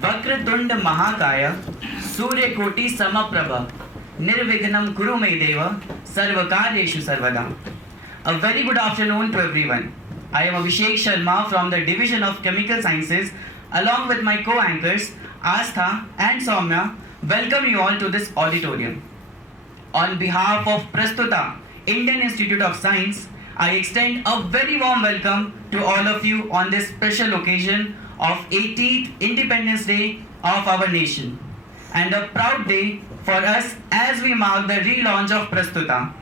Vakratunda Mahakaya, Suryakoti Samaprabha, Nirvignam Kuru Me Deva, Sarvakaryeshu Sarvada. A very good afternoon to everyone. I am Abhishek Sharma from the Division of Chemical Sciences, along with my co-anchors Astha and Soumya. Welcome you all to this auditorium. On behalf of Prasthutha Indian Institute of Science, I extend a very warm welcome to all of you on this special occasion of 18th Independence Day of our nation, and a proud day for us as we mark the relaunch of Prasthutha.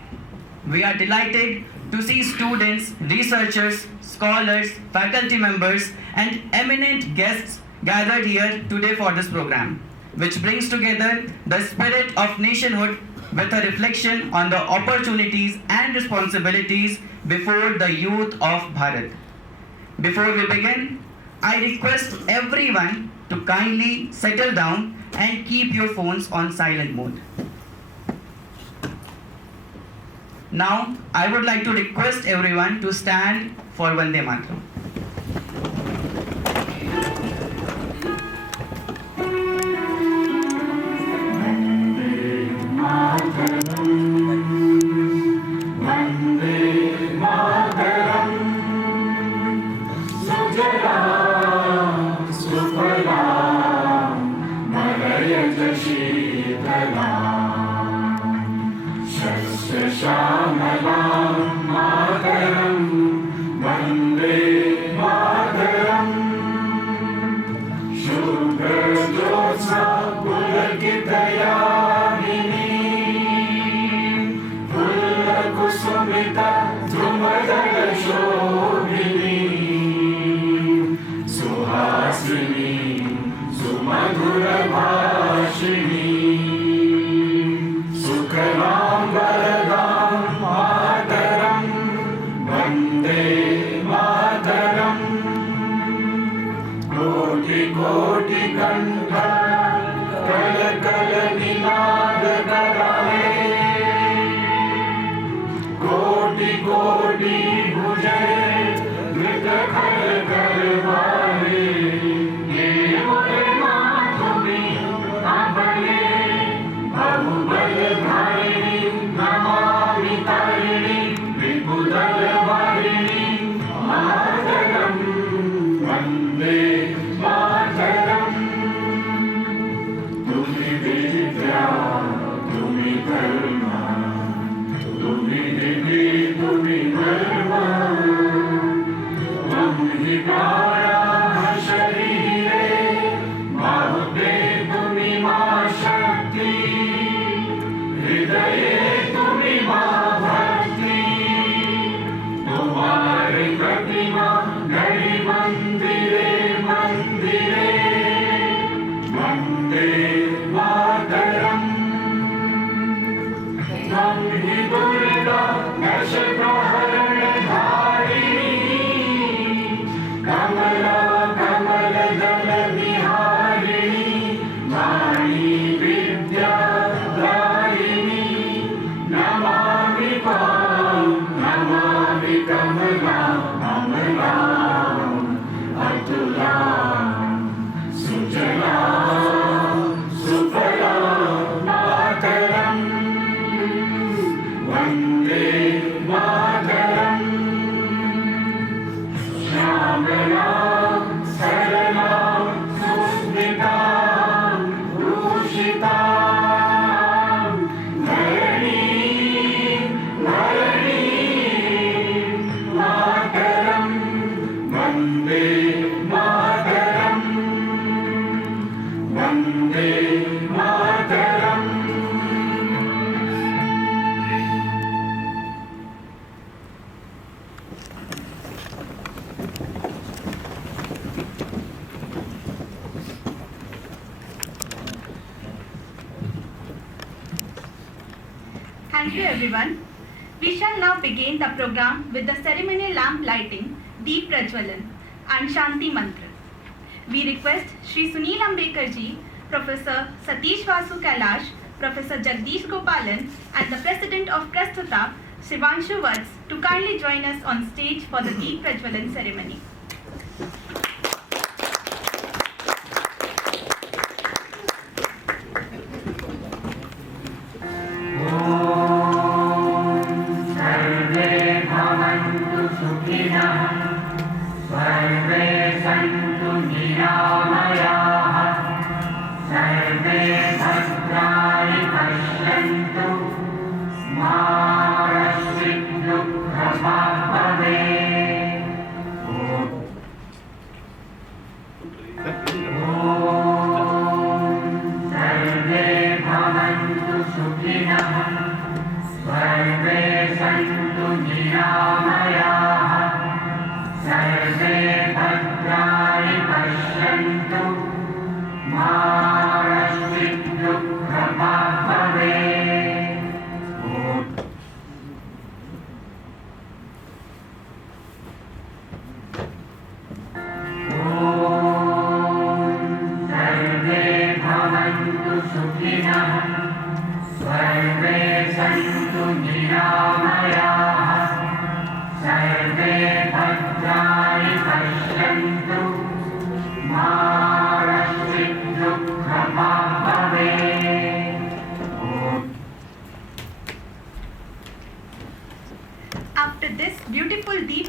We are delighted to see students, researchers, scholars, faculty members and eminent guests gathered here today for this program, which brings together the spirit of nationhood with a reflection on the opportunities and responsibilities before the youth of Bharat. Before we begin, I request everyone to kindly settle down and keep your phones on silent mode. Now, I would like to request everyone to stand for Vande Mataram. Thank you everyone. We shall now begin the program with the ceremonial lamp lighting, Deep Prajwalan and Shanti Mantra. We request Shri Sunil Ambekar Ji, Professor Satish Vasu Kailas, Professor Jagdeesh Gopalan and the President of Prasthutha, Shivanshu Vats, to kindly join us on stage for the Deep Prajwalan ceremony.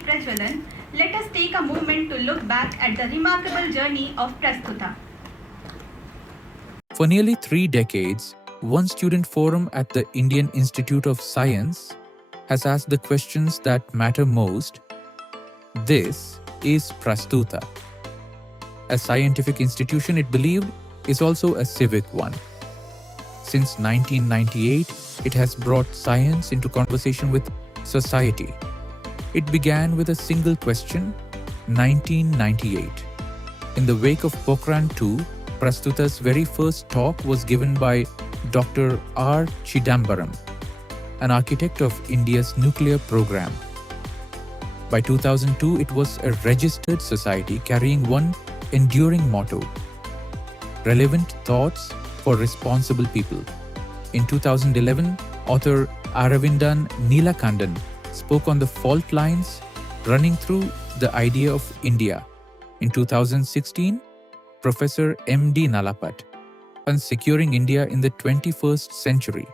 Prajwalan, let us take a moment to look back at the remarkable journey of Prasthutha. For nearly 3 decades, one student forum at the Indian Institute of Science has asked the questions that matter most. This is Prasthutha. A scientific institution, it believed, is also a civic one. Since 1998, it has brought science into conversation with society. It began with a single question, 1998. In the wake of Pokhran II, Prasthutha's very first talk was given by Dr. R. Chidambaram, an architect of India's nuclear program. By 2002, it was a registered society carrying one enduring motto: relevant thoughts for responsible people. In 2011, author Aravindan Neelakandan spoke on the fault lines running through the idea of India. In 2016, Professor M.D. Nalapat on securing India in the 21st century.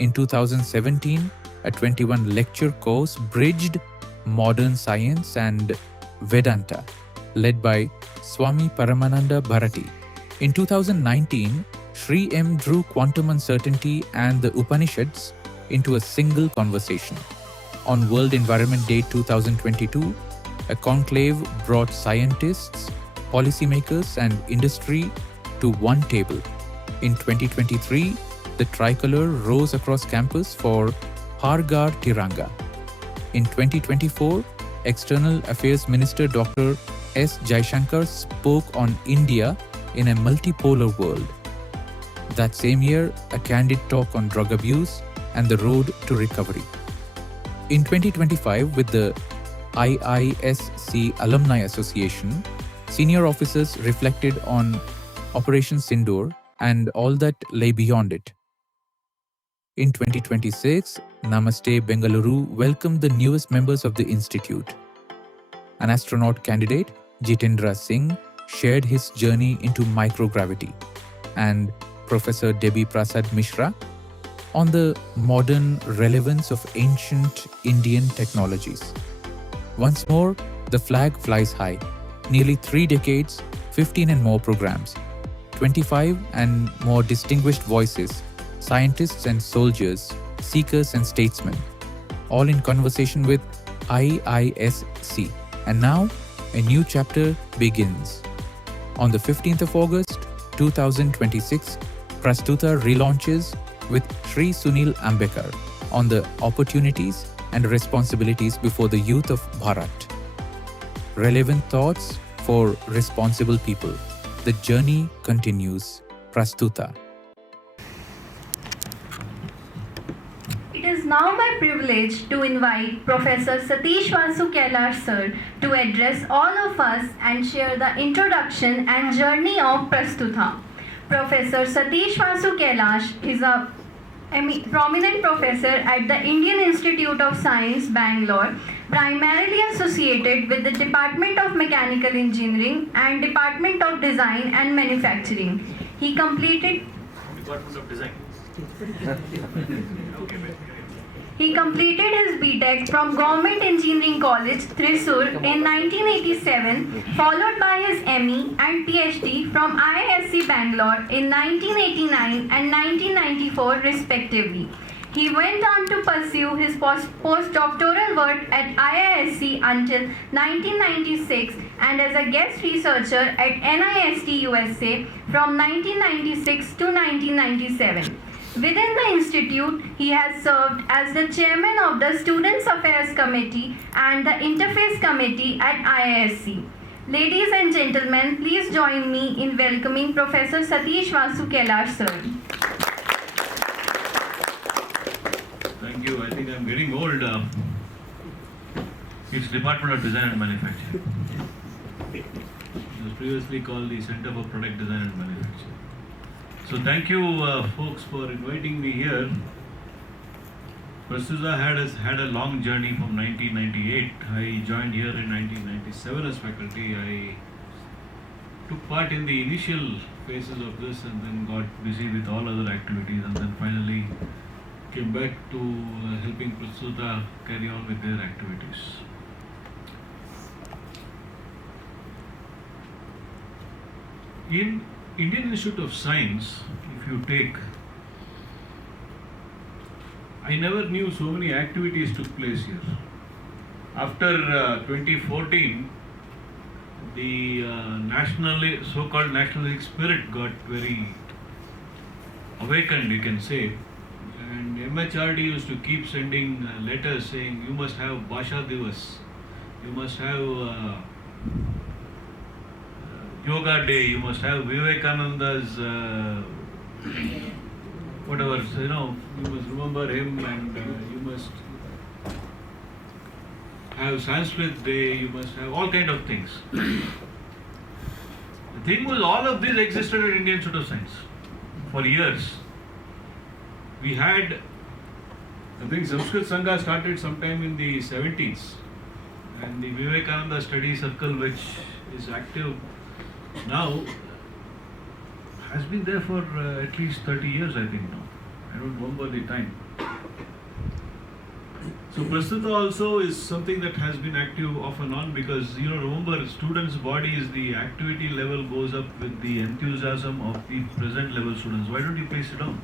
In 2017, a 21-lecture course bridged modern science and Vedanta, led by Swami Paramananda Bharati. In 2019, Sri M drew quantum uncertainty and the Upanishads into a single conversation. On World Environment Day 2022, a conclave brought scientists, policymakers and industry to one table. In 2023, the tricolor rose across campus for Har Ghar Tiranga. In 2024, External Affairs Minister Dr. S. Jaishankar spoke on India in a multipolar world. That same year, a candid talk on drug abuse and the road to recovery. In 2025, with the IISc Alumni Association, senior officers reflected on Operation Sindoor and all that lay beyond it. In 2026, Namaste Bengaluru welcomed the newest members of the institute. An astronaut candidate, Jitendra Singh, shared his journey into microgravity, and Professor Debi Prasad Mishra on the modern relevance of ancient Indian technologies. Once more, the flag flies high. Nearly 3 decades, 15 and more programs, 25 and more distinguished voices, scientists and soldiers, seekers and statesmen, all in conversation with IISc. And now, a new chapter begins. On the 15th of August, 2026, Prasthutha relaunches with Shri Sunil Ambekar on the opportunities and responsibilities before the youth of Bharat. Relevant thoughts for responsible people. The journey continues. Prasthutha. It is now my privilege to invite Professor Satish Vasu Kailas sir to address all of us and share the introduction and journey of Prasthutha. Professor Satish Vasu Kailas is a prominent professor at the Indian Institute of Science, Bangalore, primarily associated with the Department of Mechanical Engineering and Department of Design and Manufacturing. He completed Department of Design. He completed his B.Tech from Government Engineering College, Thrissur in 1987, followed by his ME and PhD from IISc Bangalore in 1989 and 1994 respectively. He went on to pursue his postdoctoral work at IISc until 1996 and as a guest researcher at NIST USA from 1996 to 1997. Within the institute, he has served as the chairman of the Students Affairs Committee and the Interface Committee at IISc. Ladies and gentlemen, please join me in welcoming Professor Satish Vasu Kailas sir. Thank you. I think I'm getting old. It's Department of Design and Manufacturing. It was previously called the Center for Product Design and Manufacturing. So thank you folks for inviting me here. Prasthutha had a long journey from 1998. I joined here in 1997 as faculty. I took part in the initial phases of this and then got busy with all other activities and then finally came back to helping Prasthutha carry on with their activities. In Indian Institute of Science, if you take, I never knew so many activities took place here. After 2014, the so-called nationalistic spirit got very awakened, you can say. And MHRD used to keep sending letters saying, you must have Bhasha Divas, you must have Yoga Day, you must have Vivekananda's whatever, you must remember him, and you must have Sanskrit Day, you must have all kind of things. The thing was, all of this existed at Indian Institute of Science for years. We had, I think Sanskrit Sangha started sometime in the 70s, and the Vivekananda Study Circle, which is active now, has been there for at least 30 years, I think now. I don't remember the time. So Prasthutha also is something that has been active off and on, because remember, students' bodies, the activity level goes up with the enthusiasm of the present level students. Why don't you please sit down?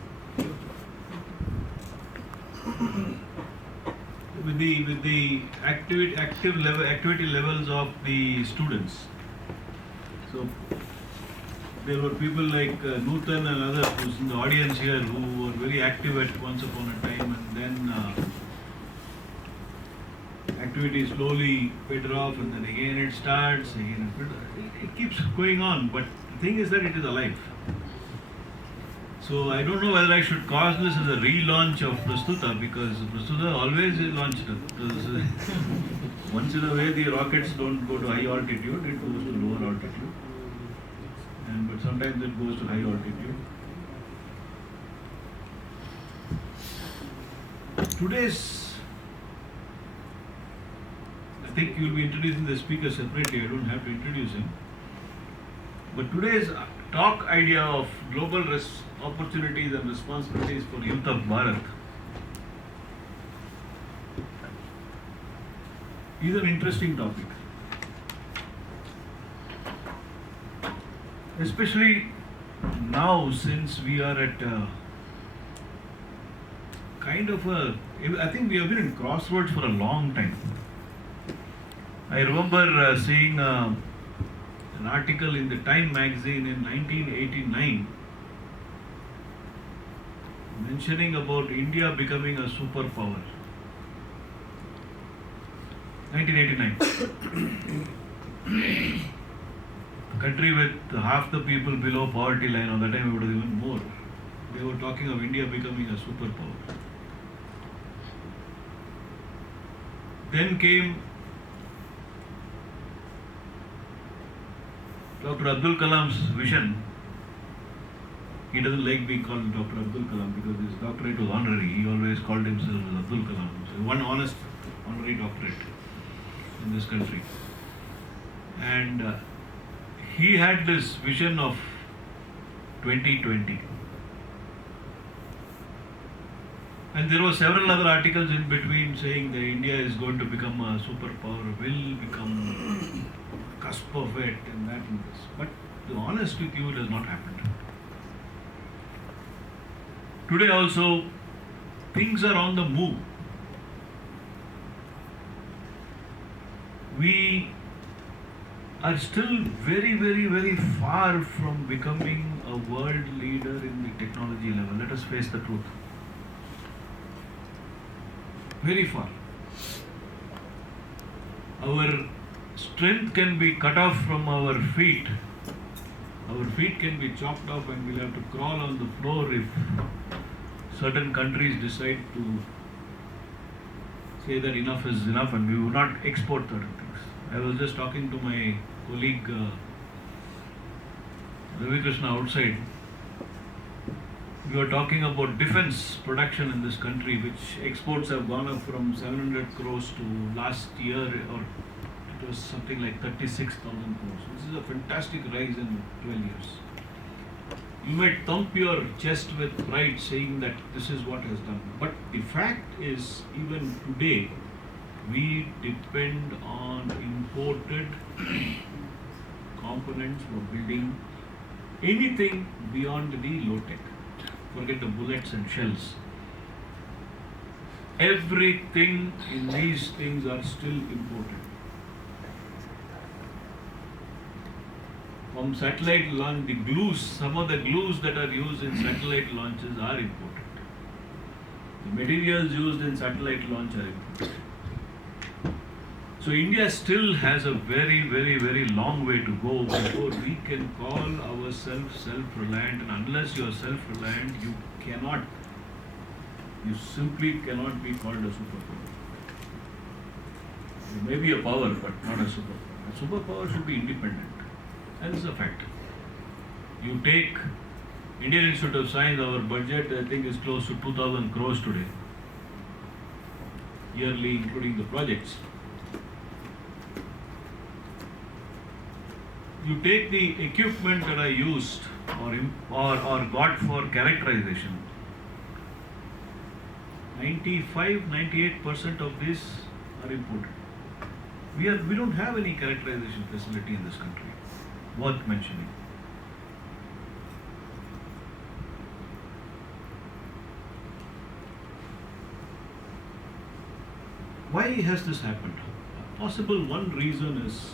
With the activity levels of the students. So there were people like Nutan and others who's in the audience here who were very active at once upon a time, and then activity slowly peter off, and then again it starts, again it keeps going on, but the thing is that it is alive. So I don't know whether I should call this as a relaunch of Prasthutha, because Prasthutha always launched it. Once in a way the rockets don't go to high altitude, it goes to lower altitude. But sometimes it goes to high altitude. Today's, I think you will be introducing the speaker separately, I don't have to introduce him. But today's talk idea of global opportunities and responsibilities for youth of Bharat is an interesting topic. Especially now, since we are at I think we have been in crossroads for a long time. I remember seeing an article in the Time magazine in 1989 mentioning about India becoming a superpower. 1989. A country with half the people below poverty line, or that time it would have even more. They were talking of India becoming a superpower. Then came Dr. Abdul Kalam's vision. He doesn't like being called Dr. Abdul Kalam because his doctorate was honorary. He always called himself Abdul Kalam. So one honest honorary doctorate in this country. And he had this vision of 2020. And there were several other articles in between saying that India is going to become a superpower, will become cusp of it, and that and this. But to be honest with you, it has not happened. Today also, things are on the move. We are still very, very, very far from becoming a world leader in the technology level. Let us face the truth. Very far. Our strength can be cut off from our feet. Our feet can be chopped off and we'll have to crawl on the floor if certain countries decide to say that enough is enough and we will not export certain things. I was just talking to my colleague Ravi Krishna outside. We were talking about defense production in this country, which exports have gone up from 700 crores to last year, or it was something like 36,000 crores. This is a fantastic rise in 12 years. You might thump your chest with pride saying that this is what has done. But the fact is, even today, we depend on imported components for building anything beyond the low tech. Forget the bullets and shells. Everything in these things are still imported. From satellite launch, the glues, some of the glues that are used in satellite launches are imported. The materials used in satellite launch are imported. So India still has a very, very, very long way to go before we can call ourselves self-reliant, and unless you are self-reliant, you simply cannot be called a superpower. You may be a power, but not a superpower. A superpower should be independent. And this is a fact. You take Indian Institute of Science, our budget I think is close to 2,000 crores today, yearly including the projects. You take the equipment that I used or got for characterization, 95-98% of this are imported. We don't have any characterization facility in this country, worth mentioning. Why has this happened? Possible one reason is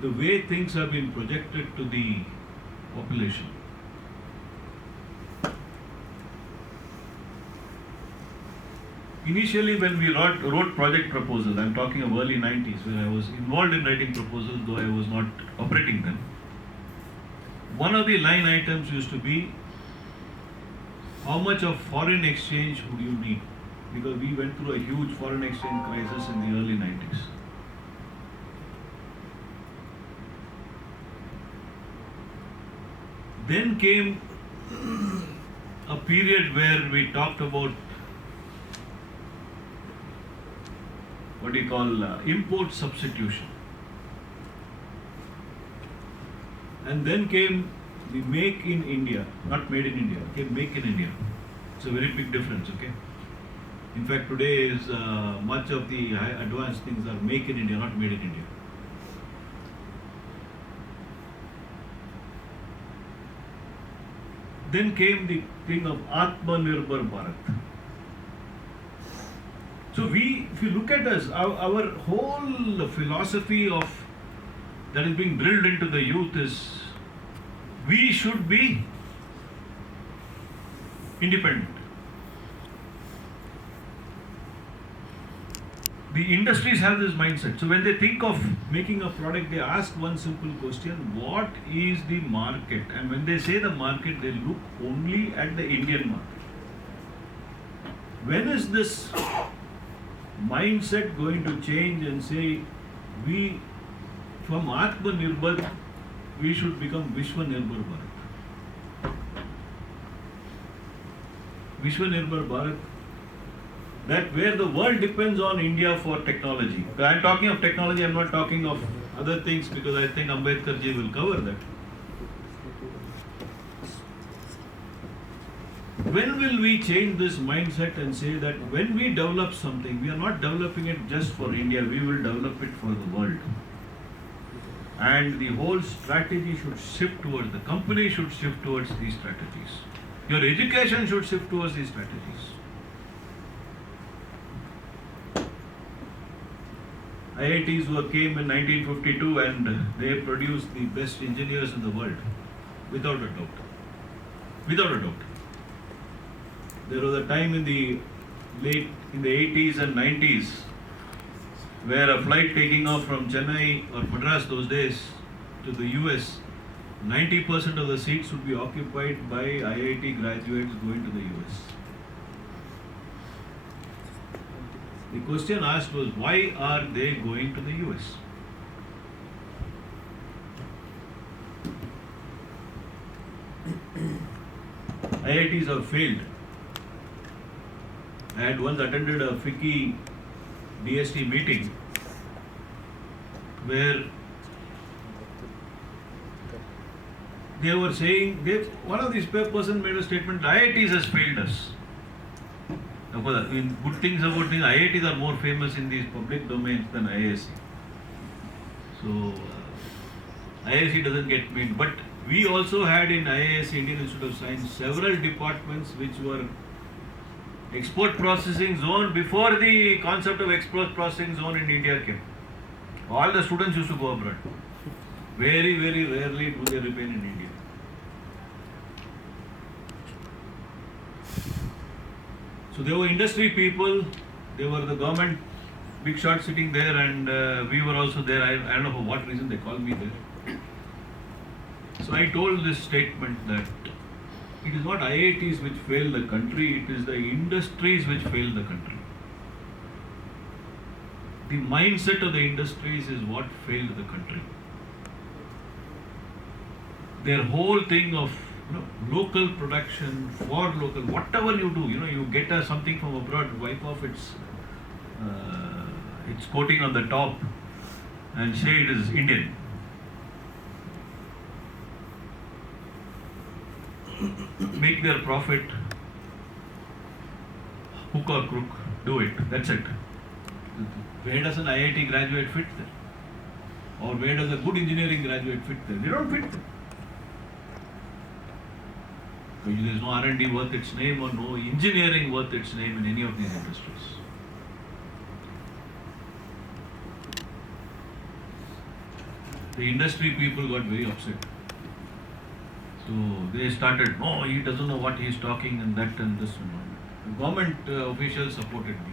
the way things have been projected to the population. Initially, when we wrote project proposals, I'm talking of early 90s, where I was involved in writing proposals, though I was not operating them. One of the line items used to be, how much of foreign exchange would you need? Because we went through a huge foreign exchange crisis in the early 90s. Then came a period where we talked about what do you call import substitution. And then came the make in India, not made in India, okay, make in India. It's a very big difference, okay. In fact, today is much of the advanced things are make in India, not made in India. Then came the thing of Atmanirbhar Bharat. So if you look at us, our whole philosophy of that is being drilled into the youth is we should be independent. The industries have this mindset. So when they think of making a product, they ask one simple question: what is the market? And when they say the market, they look only at the Indian market. When is this mindset going to change and say we from Atmanirbhar we should become Vishwanirbhar Bharat? Vishwanirbhar Bharat, that where the world depends on India for technology. I'm talking of technology, I'm not talking of other things, because I think Ambekar Ji will cover that. When will we change this mindset and say that when we develop something, we are not developing it just for India, we will develop it for the world. And the whole strategy should shift towards, the company should shift towards these strategies. Your education should shift towards these strategies. IITs came in 1952 and they produced the best engineers in the world, without a doubt. Without a doubt. There was a time in the 80s and 90s where a flight taking off from Chennai or Madras those days to the US, 90% of the seats would be occupied by IIT graduates going to the US. The question asked was, why are they going to the US? IITs have failed. I had once attended a FICCI DST meeting where they were saying, one of these person made a statement, IITs has failed us. In good things about things, IITs are more famous in these public domains than IISc. So, IISc doesn't get meant. But we also had in IISc, Indian Institute of Science, several departments which were export processing zone before the concept of export processing zone in India came. All the students used to go abroad. Very, very rarely do they remain in India. So there were industry people, there were the government big shots sitting there, and we were also there. I don't know for what reason they called me there. So I told this statement that it is not IITs which fail the country, it is the industries which fail the country. The mindset of the industries is what failed the country. Their whole thing of local production, for local, whatever you do, you get something from abroad, wipe off its coating on the top and say it is Indian. Make their profit, hook or crook, do it, that's it. Where does an IIT graduate fit there? Or where does a good engineering graduate fit there? They don't fit there. There is no R&D worth its name or no engineering worth its name in any of these industries. The industry people got very upset. So they started, no, he doesn't know what he is talking and that and this and all. The government officials supported me.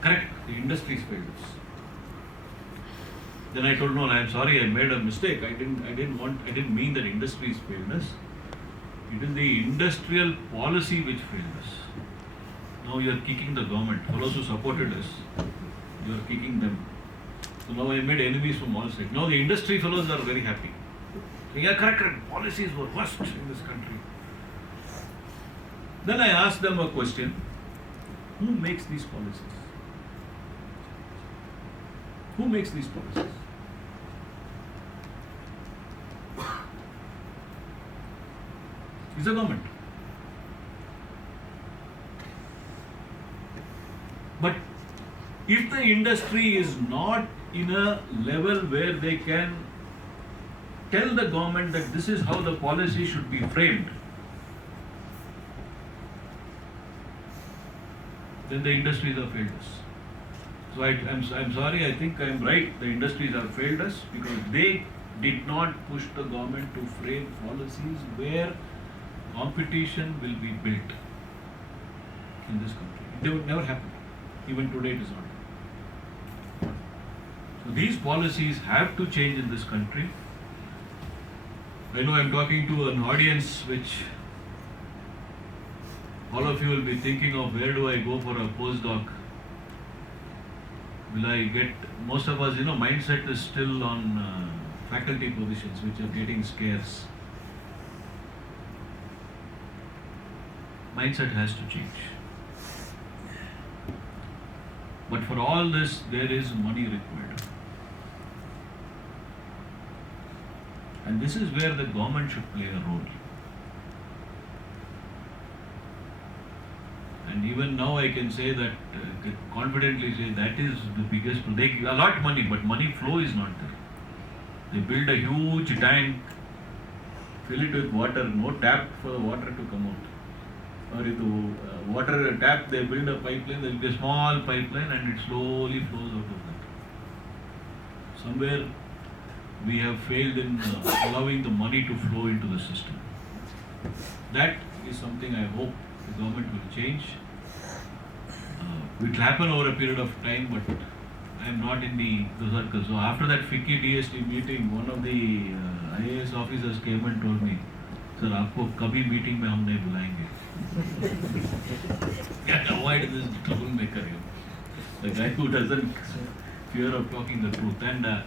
Correct, the industries failed us. Then I told, no, I am sorry, I made a mistake. I didn't mean that industries failed us. It is the industrial policy which failed us. Now you are kicking the government. Fellows who supported us, you are kicking them. So now I made enemies from all sides. Now the industry fellows are very happy. So yeah, correct. Policies were worst in this country. Then I asked them a question. Who makes these policies? Who makes these policies? It's the government. But if the industry is not in a level where they can tell the government that this is how the policy should be framed, then the industries have failed us. So I'm sorry, I think I'm right. The industries have failed us because they did not push the government to frame policies where competition will be built in this country. It would never happen. Even today it is not. So these policies have to change in this country. I know I'm talking to an audience which all of you will be thinking of, where do I go for a postdoc? Will I get, most of us, mindset is still on faculty positions which are getting scarce. Mindset has to change. But for all this, there is money required. And this is where the government should play a role. And even now I can say that, confidently say, that is the biggest, they allot money, but money flow is not there. They build a huge tank, fill it with water, no tap for the water to come out. Or if the water tap, they build a pipeline, there will be a small pipeline and it slowly flows out of that. Somewhere we have failed in allowing the money to flow into the system. That is something I hope the government will change. It will happen over a period of time, but I am not in the circle. So after that FICCI DST meeting, one of the IAS officers came and told me, sir, आपको कभी meeting में हम नहीं बुलाएंगे. Avoid this troublemaker. The guy who doesn't fear of talking the truth. And at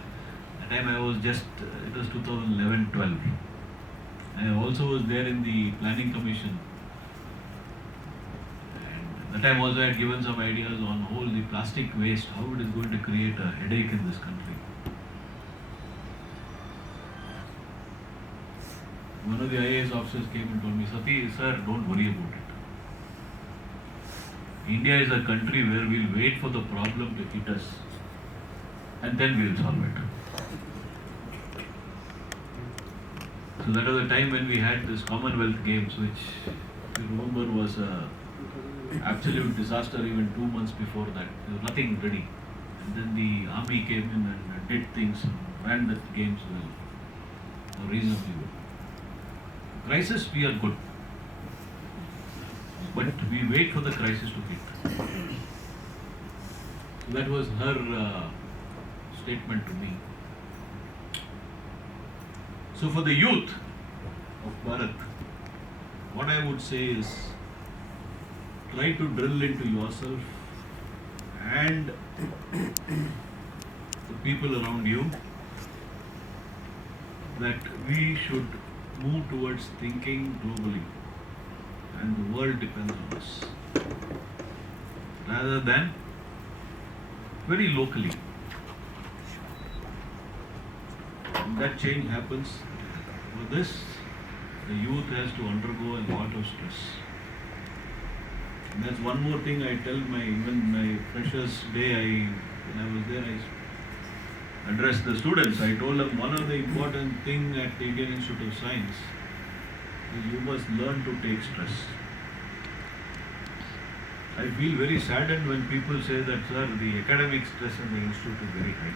the time I was it was 2011-12. I also was there in the planning commission. And at that time also I had given some ideas on whole the plastic waste, how it is going to create a headache in this country. One of the IAS officers came and told me, Satish, sir, don't worry about it. India is a country where we'll wait for the problem to hit us and then we'll solve it. So that was the time when we had this Commonwealth Games, which, if you remember, was a absolute disaster even 2 months before that. There was nothing ready. And then the army came in and did things and ran the games well, or reasonably well. Crisis, we are good. But we wait for the crisis to hit. So that was her statement to me. So for the youth of Bharat, what I would say is, try to drill into yourself and the people around you that we should move towards thinking globally and the world depends on us, rather than very locally. When that change happens, for this, the youth has to undergo a lot of stress. And that's one more thing I tell even my freshers day, when I was there, I addressed the students. I told them one of the important things at the Indian Institute of Science is you must learn to take stress. I feel very saddened when people say that, sir, the academic stress in the institute is very high.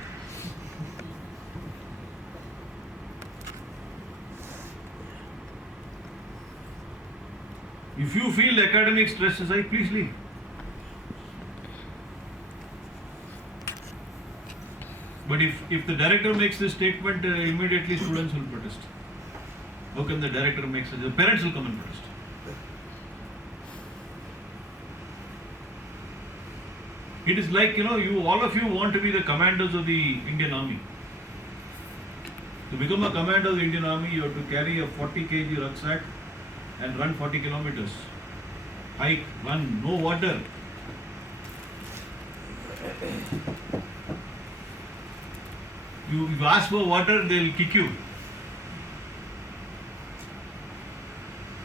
If you feel academic stress is high, please leave. But if the director makes this statement, immediately students will protest. How can the director make such? The parents will come and protest. It is like, all of you want to be the commanders of the Indian Army. To become a commander of the Indian Army, you have to carry a 40 kg rucksack and run 40 kilometers. Hike, run, no water. You ask for water, they will kick you.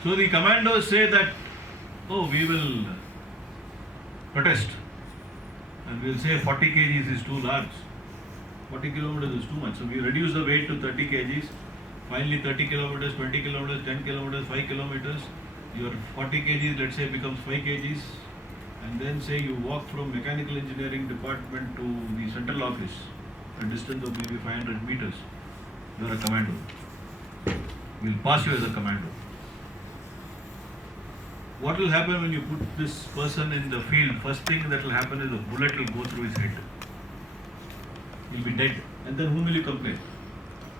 So the commandos say that, we will protest. And we will say 40 kgs is too large. 40 kilometers is too much. So we reduce the weight to 30 kgs. Finally 30 kilometers, 20 kilometers, 10 kilometers, 5 kilometers. Your 40 kgs, let's say, becomes 5 kgs. And then say you walk from mechanical engineering department to the central office, a distance of maybe 500 meters. You are a commando. We will pass you as a commando. What will happen when you put this person in the field? First thing that will happen is a bullet will go through his head. He will be dead. And then whom will you complain?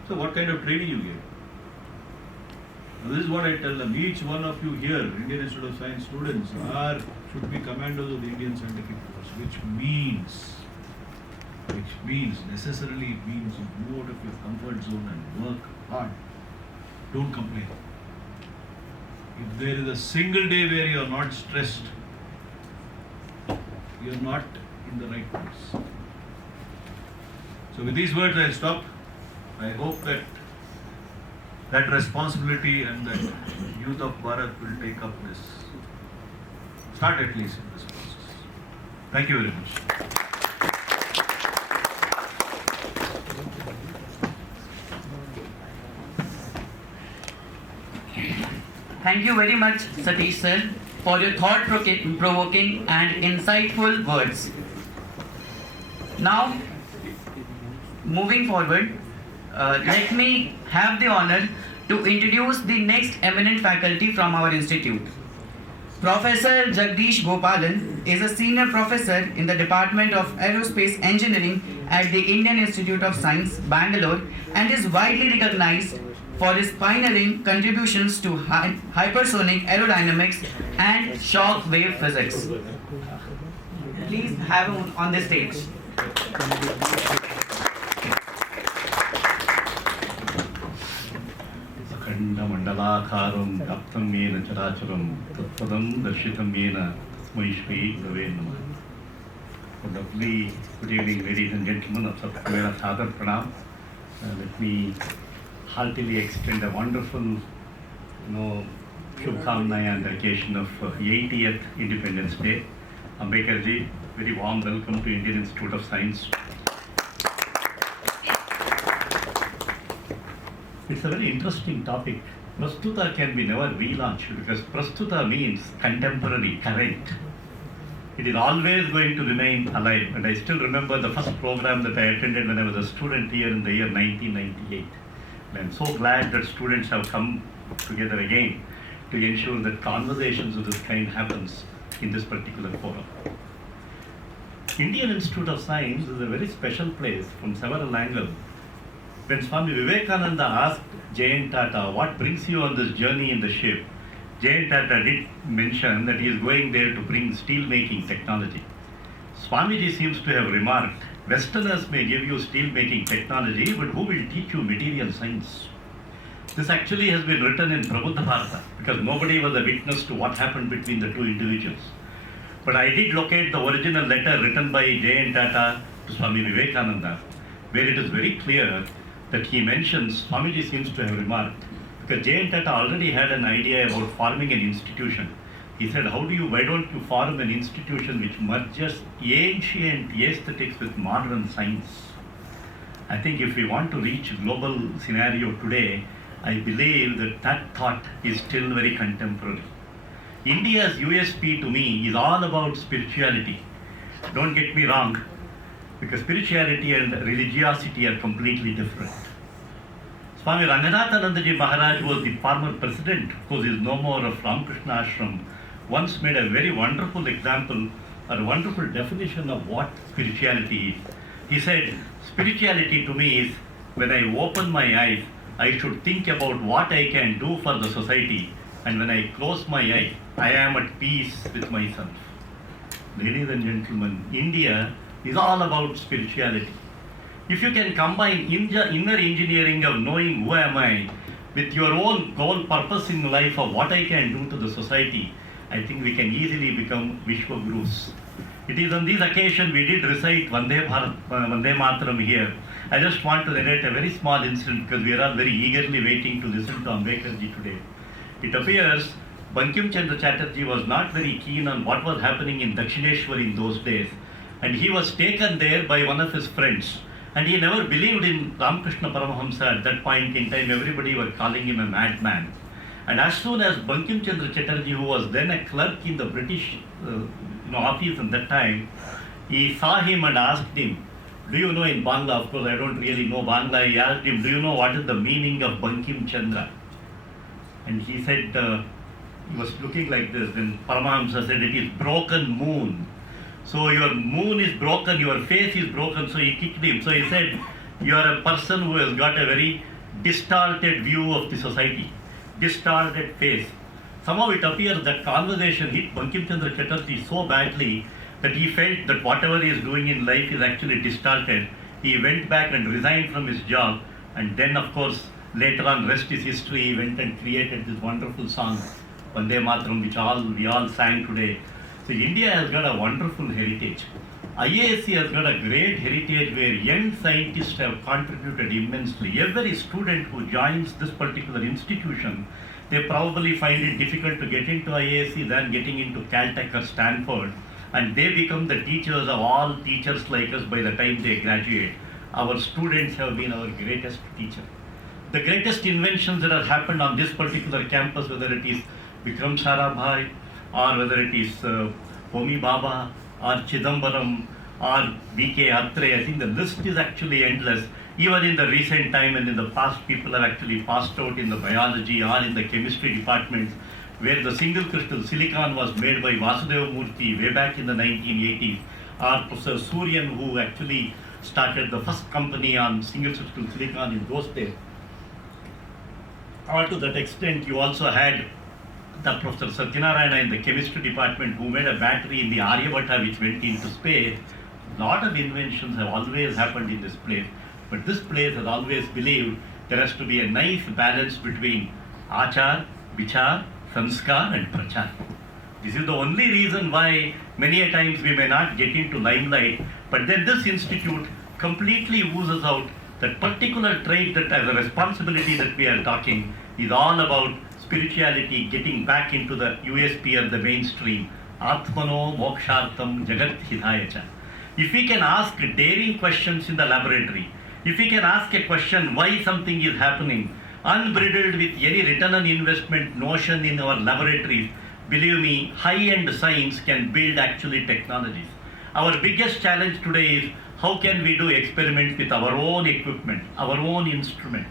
So what kind of training you get? Now this is what I tell them. Each one of you here, Indian Institute of Science students, should be commandos of the Indian Scientific Force, which necessarily means you move out of your comfort zone and work hard. Don't complain. If there is a single day where you are not stressed, you are not in the right place. So with these words I stop. I hope that responsibility and that youth of Bharat will take up this, start at least in this process. Thank you very much. Thank you very much, Satish sir, for your thought-provoking and insightful words. Now, moving forward, let me have the honor to introduce the next eminent faculty from our institute. Professor Jagdeesh Gopalan is a senior professor in the Department of Aerospace Engineering at the Indian Institute of Science, Bangalore, and is widely recognized for his pioneering contributions to hypersonic aerodynamics and shock wave physics. Please have him on the stage. Mandalakaram Daptam Yena Characharam Tatpadam Darshitam Yena Tasmai Shri Gurave Namah. Lovely good evening, ladies and gentlemen of Satmera Sadar Pranam. Let me heartily extend a wonderful, Shubhamnaya on the occasion of 80th Independence Day. Ambekar Ji, very warm welcome to Indian Institute of Science. It's a very interesting topic. Prasthutha can be never relaunched because Prasthutha means contemporary, current. It is always going to remain alive. And I still remember the first program that I attended when I was a student here in the year 1998. And I'm so glad that students have come together again to ensure that conversations of this kind happens in this particular forum. Indian Institute of Science is a very special place from several angles. When Swami Vivekananda asked J.N. Tata, what brings you on this journey in the ship, J.N. Tata did mention that he is going there to bring steel-making technology. Swamiji seems to have remarked, Westerners may give you steel-making technology, but who will teach you material science? This actually has been written in Prabuddha Bharata, because nobody was a witness to what happened between the two individuals. But I did locate the original letter written by J.N. Tata to Swami Vivekananda, where it is very clear that he mentions, Swamiji seems to have remarked, because J.N. Tata already had an idea about forming an institution. He said, why don't you form an institution which merges ancient aesthetics with modern science? I think if we want to reach global scenario today, I believe that thought is still very contemporary. India's USP to me is all about spirituality. Don't get me wrong, because spirituality and religiosity are completely different. Swami Ranganathanandaji Maharaj, who was the former president, of course is no more, of Ramakrishna Ashram, once made a very wonderful example or a wonderful definition of what spirituality is. He said, spirituality to me is when I open my eyes, I should think about what I can do for the society, and when I close my eye, I am at peace with myself. Ladies and gentlemen, India is all about spirituality. If you can combine inner engineering of knowing who am I with your own goal purpose in life of what I can do to the society, I think we can easily become Vishwa Gurus. It is on this occasion we did recite Vande Mataram here. I just want to narrate a very small incident because we are all very eagerly waiting to listen to Ambekar Ji today. It appears Bankim Chandra Chatterjee was not very keen on what was happening in Dakshineshwar in those days, and he was taken there by one of his friends. And he never believed in Ramakrishna Paramahamsa at that point in time. Everybody were calling him a madman. And as soon as Bankim Chandra Chatterjee, who was then a clerk in the British office at that time, he saw him and asked him, do you know in Bangla, of course I don't really know Bangla, he asked him, do you know what is the meaning of Bankim Chandra? And he said, he was looking like this, then Paramahamsa said, it is broken moon. So your moon is broken, your face is broken, so he kicked him. So he said, you are a person who has got a very distorted view of the society, distorted face. Somehow it appears that conversation hit Bankim Chandra Chatterjee so badly that he felt that whatever he is doing in life is actually distorted. He went back and resigned from his job, and then of course later on, rest is history, he went and created this wonderful song, Vande Mataram, which we all sang today. So India has got a wonderful heritage. IISc has got a great heritage where young scientists have contributed immensely. Every student who joins this particular institution, they probably find it difficult to get into IISc than getting into Caltech or Stanford. And they become the teachers of all teachers like us by the time they graduate. Our students have been our greatest teacher. The greatest inventions that have happened on this particular campus, whether it is Vikram Sarabhai, or whether it is Homi Baba, or Chidambaram, or B.K. Atre, I think the list is actually endless. Even in the recent time and in the past, people have actually passed out in the biology or in the chemistry departments, where the single crystal silicon was made by Vasudeva Murthy way back in the 1980s, or Professor Suryan, who actually started the first company on single crystal silicon in those days. Or to that extent, you also had the Professor Satyanarayana in the chemistry department who made a battery in the Aryabhatta which went into space. A lot of inventions have always happened in this place, but this place has always believed there has to be a nice balance between Achar, Vichar, Sanskar and Prachar. This is the only reason why many a times we may not get into limelight, but then this institute completely oozes out that particular trait that as a responsibility that we are talking is all about spirituality getting back into the USP or the mainstream. Atmano mokshartam jagat hitayacha. If we can ask daring questions in the laboratory, if we can ask a question why something is happening, unbridled with any return on investment notion in our laboratories. Believe me, high-end science can build actually technologies. Our biggest challenge today is how can we do experiments with our own equipment, our own instrument.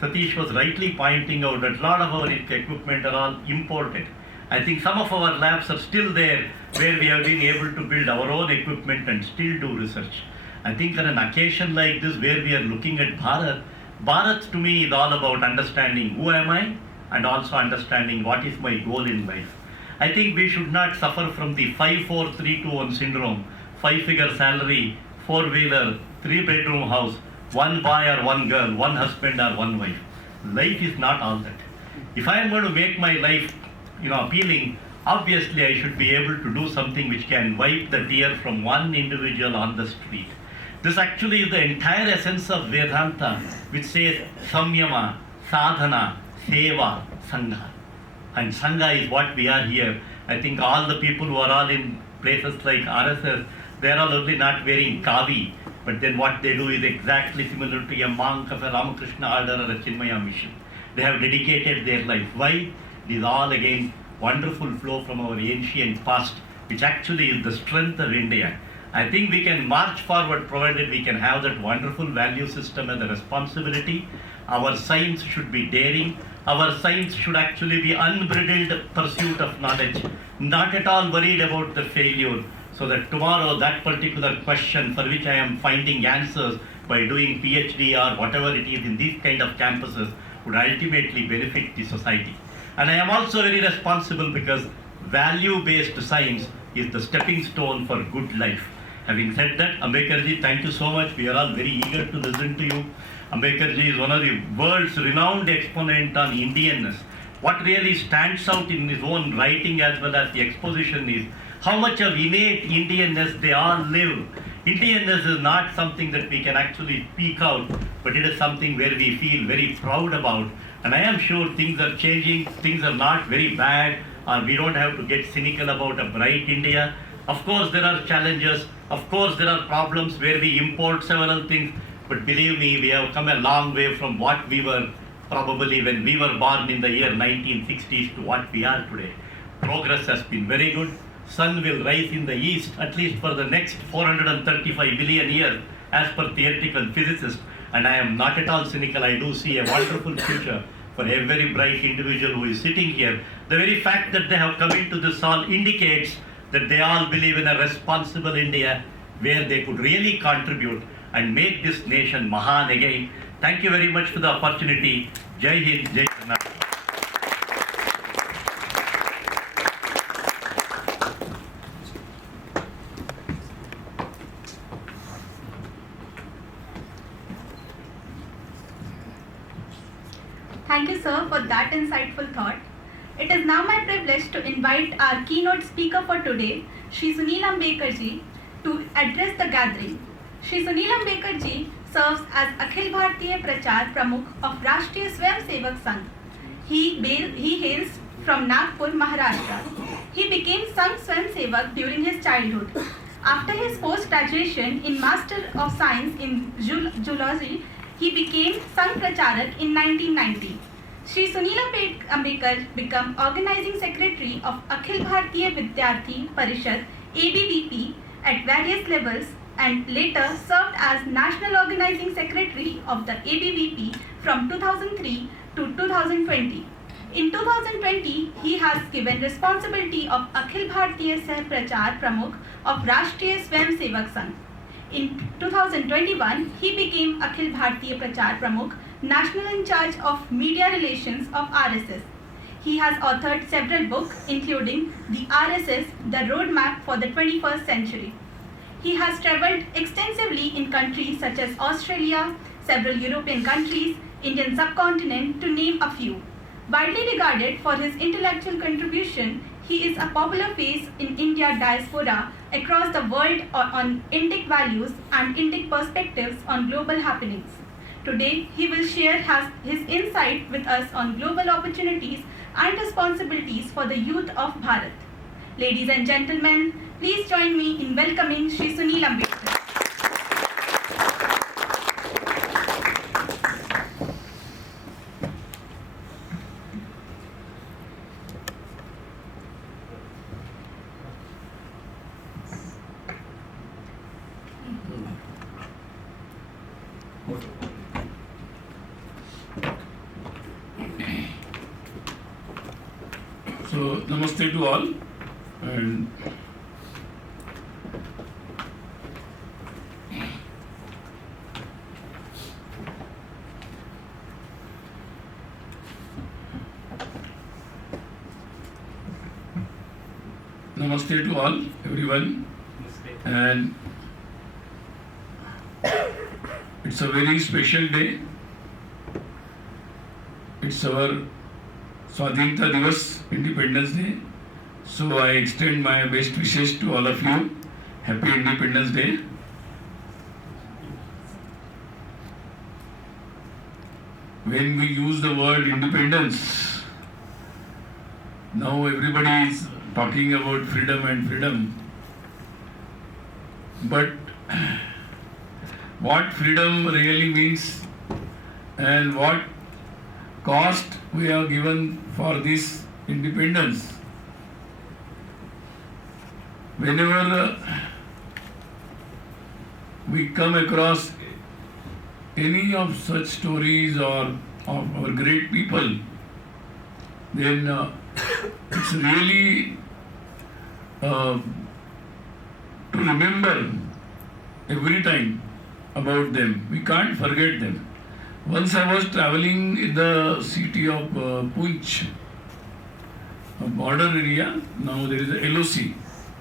Satish was rightly pointing out that a lot of our equipment are all imported. I think some of our labs are still there where we have been able to build our own equipment and still do research. I think on an occasion like this where we are looking at Bharat, Bharat to me is all about understanding who am I and also understanding what is my goal in life. I think we should not suffer from the 5-4-3-2-1 syndrome, 5-figure salary, 4-wheeler, 3-bedroom house, 1 boy or 1 girl, 1 husband or 1 wife. Life is not all that. If I am going to make my life appealing, obviously I should be able to do something which can wipe the tear from one individual on the street. This actually is the entire essence of Vedanta, which says Samyama, Sadhana, Seva, Sangha. And Sangha is what we are here. I think all the people who are all in places like RSS, they are all only not wearing kavi, but then what they do is exactly similar to a monk of a Ramakrishna order or a Chinmaya mission. They have dedicated their life. Why? It is all again wonderful flow from our ancient past, which actually is the strength of India. I think we can march forward provided we can have that wonderful value system as a responsibility. Our science should be daring. Our science should actually be unbridled pursuit of knowledge, not at all worried about the failure, so that tomorrow that particular question for which I am finding answers by doing PhD or whatever it is in these kind of campuses would ultimately benefit the society. And I am also very responsible because value-based science is the stepping stone for good life. Having said that, Ambekar Ji, thank you so much. We are all very eager to listen to you. Ambekar Ji is one of the world's renowned exponent on Indianness. What really stands out in his own writing as well as the exposition is how much of innate Indianness they all live. Indianness is not something that we can actually speak out, but it is something where we feel very proud about. And I am sure things are changing, things are not very bad, or we don't have to get cynical about a bright India. Of course there are challenges, of course there are problems where we import several things, but believe me, we have come a long way from what we were probably when we were born in the year 1960s to what we are today. Progress has been very good. Sun will rise in the east at least for the next 435 billion years as per theoretical physicists, and I am not at all cynical. I do see a wonderful future for a very bright individual who is sitting here. The very fact that they have come into this hall indicates that they all believe in a responsible India where they could really contribute and make this nation Mahan again. Thank you very much for the opportunity. Jai Hind, Jai Karnataka. Thank you, sir, for that insightful thought. It is now my privilege to invite our keynote speaker for today, Shri Sunil Ambekar Ji, to address the gathering. Shri Sunil Ambekar Ji serves as Akhil Bharatiya Prachar Pramukh of Rashtriya Swayamsevak Sangh. He hails from Nagpur, Maharashtra. He became Sangh Swayamsevak during his childhood. After his post-graduation in Master of Science in Zoology, he became Sangh Pracharak in 1990. Shri Sunil Ambekar became Organizing Secretary of Akhil Bharatiya Vidyarthi Parishad ABVP at various levels and later served as National Organizing Secretary of the ABVP from 2003 to 2020. In 2020, he has given responsibility of Akhil Bharatiya Sah Prachar Pramukh of Rashtriya Swayamsevak Sangh. In 2021, he became Akhil Bharatiya Prachar Pramukh, National in charge of Media Relations of RSS. He has authored several books including The RSS, The Roadmap for the 21st Century. He has travelled extensively in countries such as Australia, several European countries, Indian subcontinent to name a few. Widely regarded for his intellectual contribution, he is a popular face in India diaspora across the world on Indic values and Indic perspectives on global happenings. Today, he will share his insight with us on global opportunities and responsibilities for the youth of Bharat. Ladies and gentlemen, please join me in welcoming Shri Sunil Ambekar. So, namaste to all. And namaste to all, everyone. And it's a very special day. It's our Swadhinta Divas, Independence Day. So I extend my best wishes to all of you. Happy Independence Day. When we use the word independence, now everybody is talking about freedom and freedom. But what freedom really means and what cost we have given for this independence. Whenever we come across any of such stories or of our great people, then it's really to remember every time about them. We can't forget them. Once I was traveling in the city of Poonch, a border area. Now there is a LOC,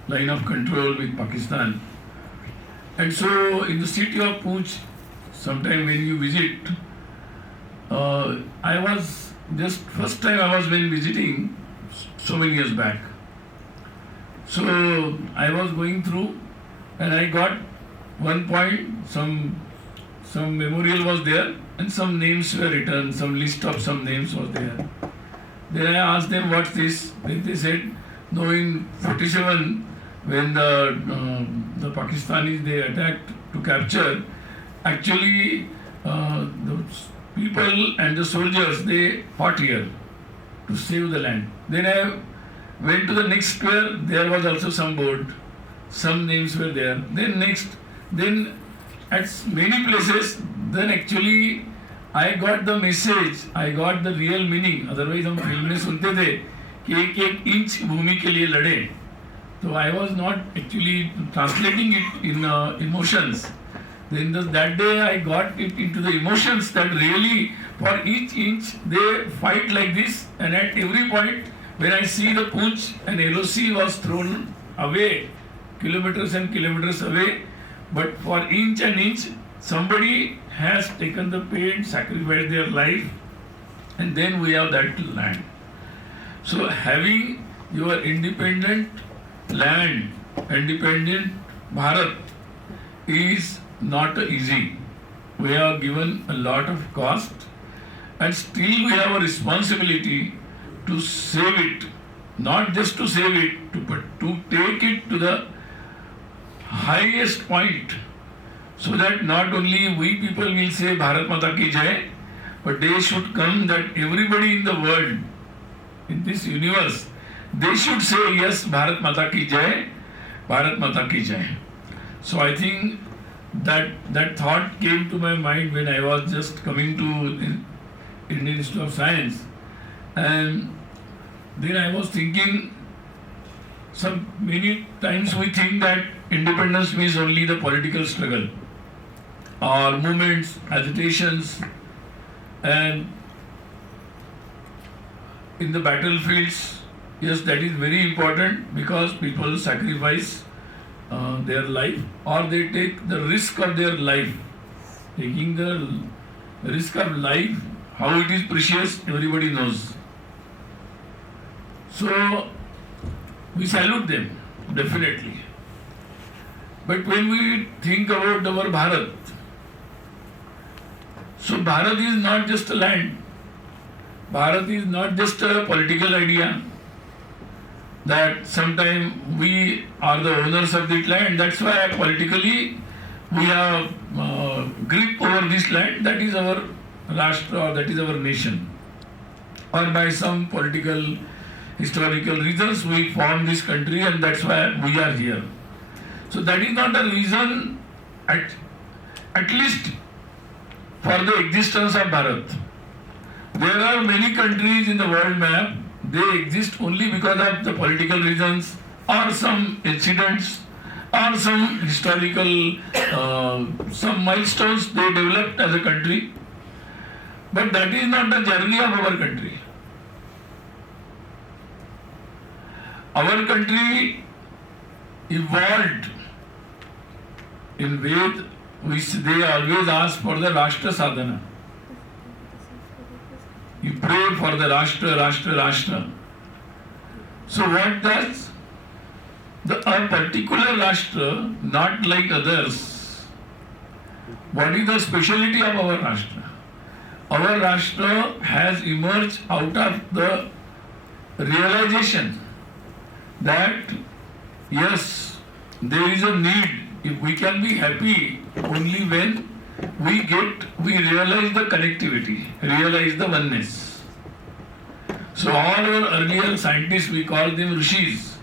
line of control with Pakistan. And so in the city of Poonch, sometime when you visit, I was just first time I was when visiting so many years back. So I was going through and I got one point, some memorial was there and some names were written, some list of some names was there. Then I asked them, what's this? Then they said, no, in 47, when the Pakistanis, they attacked to capture, actually the people and the soldiers, they fought here to save the land. Then I went to the next square, there was also some board, some names were there. Then at many places, then actually I got the message, I got the real meaning. Otherwise हम film में सुनते थे कि एक inch भूमि के लिए लड़े. So I was not actually translating it in emotions. Then that day I got it into the emotions that really for each inch they fight like this, and at every point when I see the Poonch and LOC was thrown away, kilometers and kilometers away, but for inch and inch somebody has taken the pain, sacrificed their life, and then we have that land. So having your independent land, independent Bharat is not easy. We have given a lot of cost and still we have a responsibility to save it. Not just to save it, but to take it to the highest point, so that not only we people will say Bharat Mata Ki Jai, but they should come that everybody in the world, in this universe, they should say yes, Bharat Mata Ki Jai, Bharat Mata Ki Jai. So I think that thought came to my mind when I was just coming to Indian Institute of Science, and then I was thinking, many times we think that independence means only the political struggle or movements, agitations, and in the battlefields, yes, that is very important because people sacrifice their life or they take the risk of their life. Taking the risk of life, how it is precious, everybody knows. So we salute them, definitely. But when we think about our Bharat, so Bharat is not just a land. Bharat is not just a political idea that sometime we are the owners of this land. That's why politically we have grip over this land. That is our Rashtra, or that is our nation. Or by some political, historical reasons we form this country, and that's why we are here. So that is not a reason, at least for the existence of Bharat. There are many countries in the world map, they exist only because of the political reasons or some incidents or some historical, some milestones they developed as a country. But that is not the journey of our country. Our country evolved in Ved, which they always ask for the Rashtra Sadhana. You pray for the Rashtra, Rashtra, Rashtra. So what does a particular Rashtra, not like others, what is the speciality of our Rashtra? Our Rashtra has emerged out of the realization that yes, there is a need. If we can be happy only when we realize the connectivity, realize the oneness. So all our earlier scientists, we call them rishis,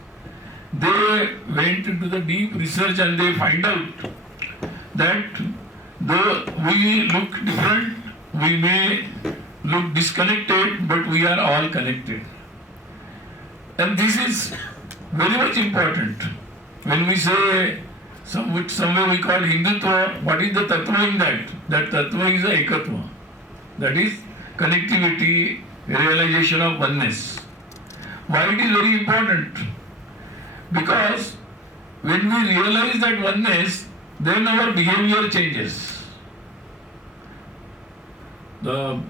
they went into the deep research and they find out that though we look different, we may look disconnected, but we are all connected. And this is very much important. When we say, somewhere we call Hindutva, what is the tattva in that? That tattva is a ekatva. That is connectivity, realization of oneness. Why it is very important? Because when we realize that oneness, then our behavior changes. The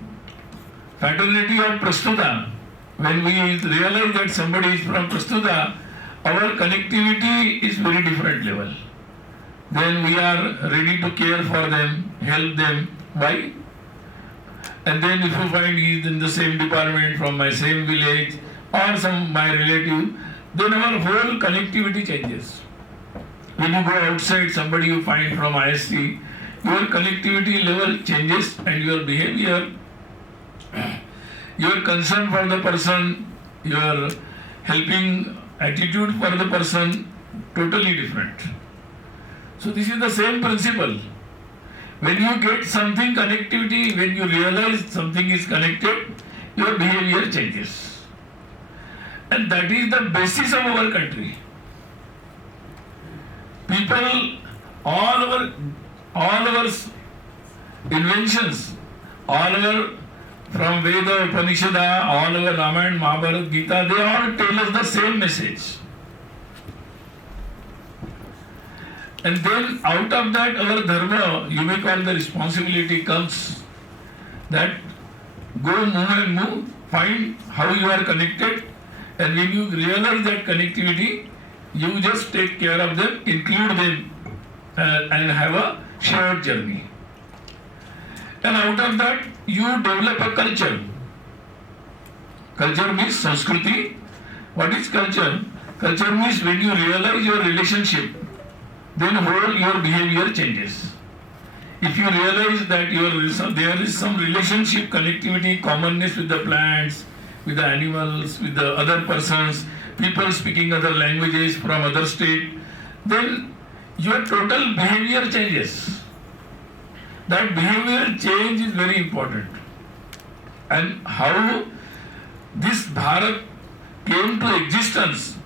fraternity of Prasthutha, when we realize that somebody is from Prasthutha, our connectivity is very different level. Then we are ready to care for them, help them. Why? And then if you find he is in the same department, from my same village, or my relative, then our whole connectivity changes. When you go outside, somebody you find from ISc, your connectivity level changes and your behavior, your concern for the person, your helping attitude for the person, totally different. So this is the same principle. When you get something connectivity, when you realize something is connected, your behavior changes. And that is the basis of our country. People, all our inventions, from Veda, Upanishada, all our Ramayana, Mahabharata, Gita, they all tell us the same message. And then out of that our dharma, you may call the responsibility comes that go move and move, find how you are connected, and when you realize that connectivity, you just take care of them, include them and have a shared journey. And out of that you develop a culture. Culture means Sanskriti. What is culture? Culture means when you realize your relationship, then whole your behavior changes. If you realize that there is some relationship, connectivity, commonness with the plants, with the animals, with the other persons, people speaking other languages from other state, then your total behavior changes. That behavior change is very important. And how this Bharat came to existence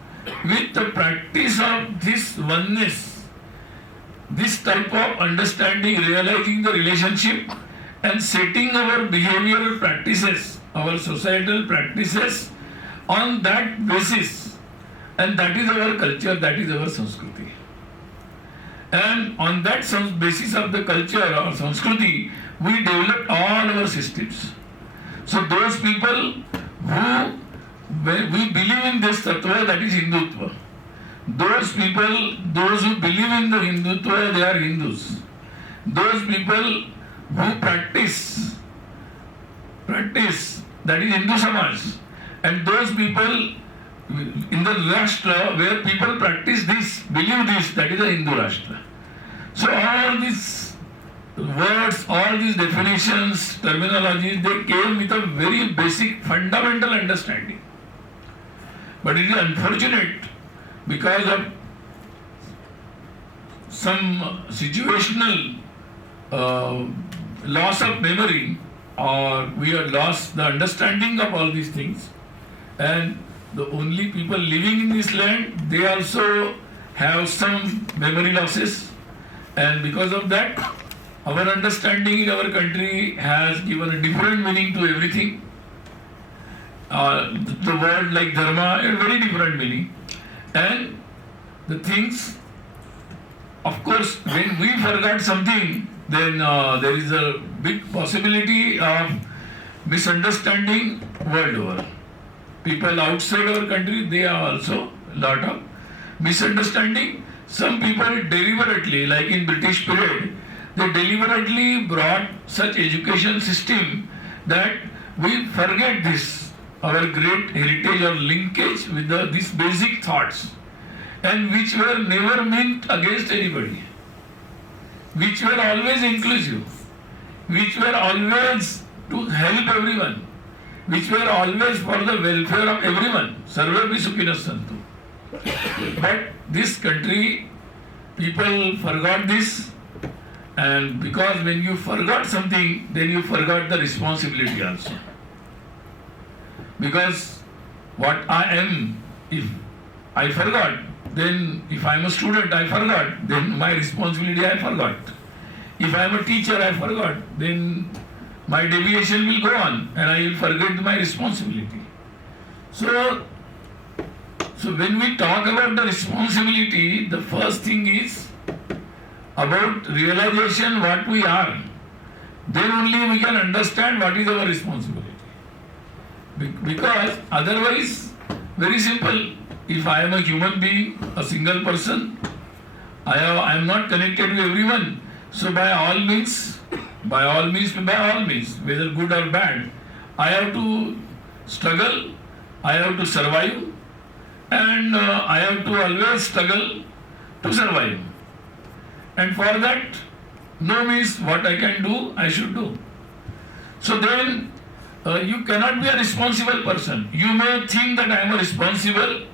with the practice of this oneness, this type of understanding, realizing the relationship and setting our behavioral practices, our societal practices on that basis. And that is our culture, that is our Sanskriti. And on that basis of the culture or Sanskriti, we developed all our systems. So those people who, we believe in this tattva, that is Hindutva. Those people, those who believe in the Hindutva, they are Hindus. Those people who practice, that is Hindu Samaj. And those people in the Rashtra where people practice this, believe this, that is the Hindu Rashtra. So all these words, all these definitions, terminologies, they came with a very basic, fundamental understanding. But it is unfortunate because of some situational loss of memory, or we have lost the understanding of all these things. and the only people living in this land, they also have some memory losses, and because of that, our understanding in our country has given a different meaning to everything. The word like dharma, a very different meaning, and the things, of course, when we forgot something, then there is a big possibility of misunderstanding world over. People outside our country, they have also a lot of misunderstanding. Some people deliberately, like in British period, they deliberately brought such education system that we forget this, our great heritage or linkage with these basic thoughts, and which were never meant against anybody, which were always inclusive, which were always to help everyone, which were always for the welfare of everyone. Sarve Sukhinos Santu. But this country, people forgot this, and because when you forgot something, then you forgot the responsibility also. Because what I am, if I forgot, then if I am a student, I forgot, then my responsibility I forgot. If I am a teacher, I forgot, then my deviation will go on and I will forget my responsibility. So when we talk about the responsibility, the first thing is about realization what we are. Then only we can understand what is our responsibility. Because otherwise, very simple, if I am a human being, a single person, I am not connected to everyone. So by all means, whether good or bad, I have to struggle, I have to survive, and I have to always struggle to survive. And for that, no means what I can do, I should do. So then, you cannot be a responsible person. You may think that I am responsible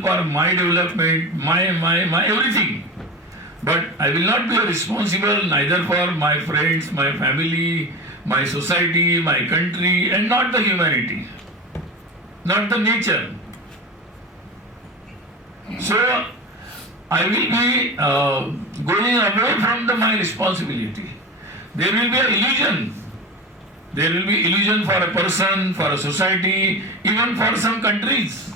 for my development, my everything. But I will not be responsible neither for my friends, my family, my society, my country, and not the humanity, not the nature. So I will be going away from my responsibility. There will be an illusion. There will be illusion for a person, for a society, even for some countries.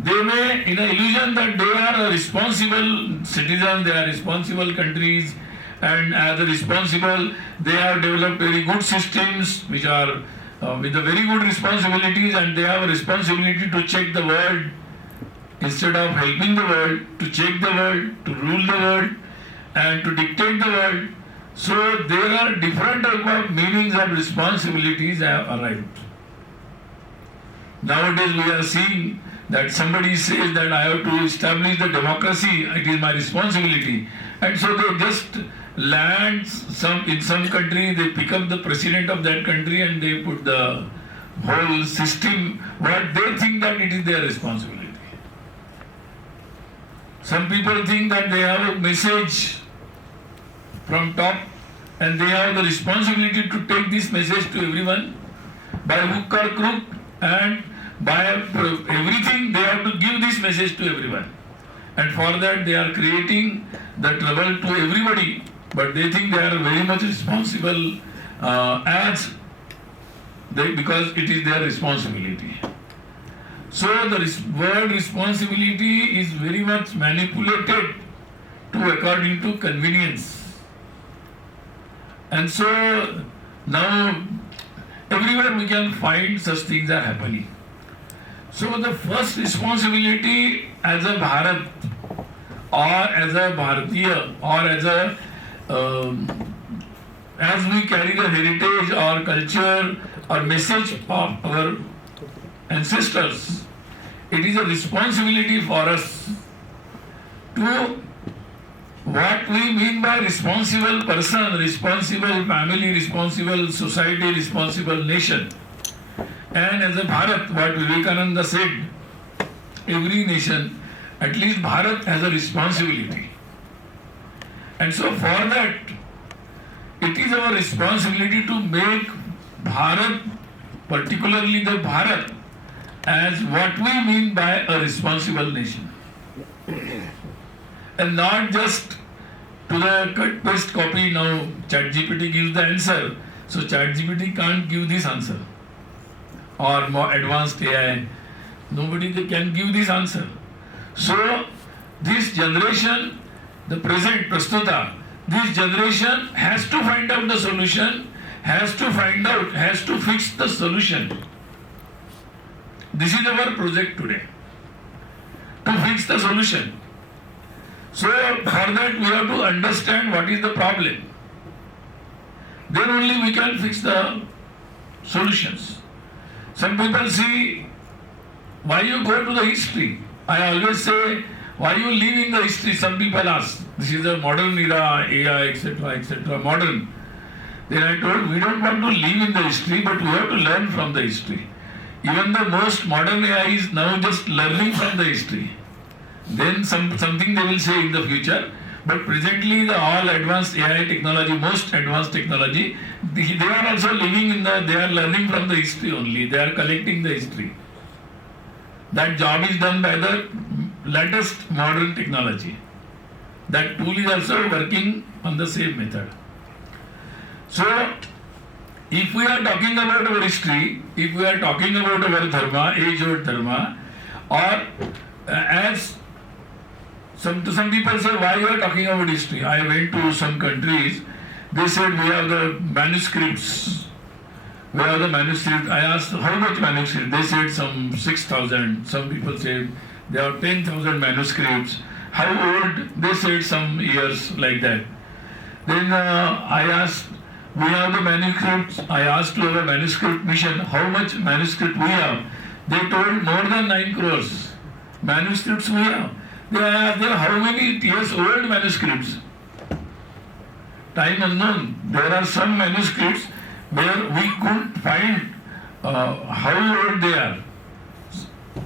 They may, in an illusion that they are responsible citizens, they are responsible countries, and as a responsible, they have developed very good systems which are with the very good responsibilities, and they have a responsibility to check the world instead of helping the world, to check the world, to rule the world, and to dictate the world. So there are different type of meanings of responsibilities have arrived. Nowadays we are seeing that somebody says that I have to establish the democracy, it is my responsibility. And so they just land in some country, they pick up the president of that country and they put the whole system, what they think that it is their responsibility. Some people think that they have a message from top and they have the responsibility to take this message to everyone by hook or crook, and by everything they have to give this message to everyone. And for that they are creating the trouble to everybody, but they think they are very much responsible because it is their responsibility. So the word responsibility is very much manipulated to according to convenience. And so now everywhere we can find such things are happening. So the first responsibility as a Bharat or as a Bharatiya or as we carry the heritage or culture or message of our ancestors, it is a responsibility for us to what we mean by responsible person, responsible family, responsible society, responsible nation. And as a Bharat, what Vivekananda said, every nation, at least Bharat has a responsibility. And so for that, it is our responsibility to make Bharat particularly the Bharat, as what we mean by a responsible nation. And not just to the cut paste copy. Now ChatGPT gives the answer, so ChatGPT can't give this answer. Or more advanced AI, nobody can give this answer. So this generation, the present Prasthutha, this generation has to find out the solution, has to fix the solution. This is our project today, to fix the solution. So for that we have to understand what is the problem. Then only we can fix the solutions. Some people see, why you go to the history? I always say, why you live in the history? Some people ask. This is a modern era, AI, etc., modern. Then I told, we don't want to live in the history, but we have to learn from the history. Even the most modern AI is now just learning from the history. Then something they will say in the future. But presently the all advanced AI technology, most advanced technology, they are also living in they are learning from the history only. They are collecting the history. That job is done by the latest modern technology. That tool is also working on the same method. So, if we are talking about our history, if we are talking about our dharma, age-old dharma, or as some people say, why you are talking about history? I went to some countries, they said we have the manuscripts. We have the manuscript. I asked how much manuscript? They said some 6,000. Some people said they have 10,000 manuscripts. How old? They said some years like that. Then I asked, we have the manuscripts. I asked to have a manuscript mission, how much manuscript we have? They told more than 9 crores manuscripts we have. They are how many years old manuscripts? Time unknown. There are some manuscripts where we couldn't find how old they are.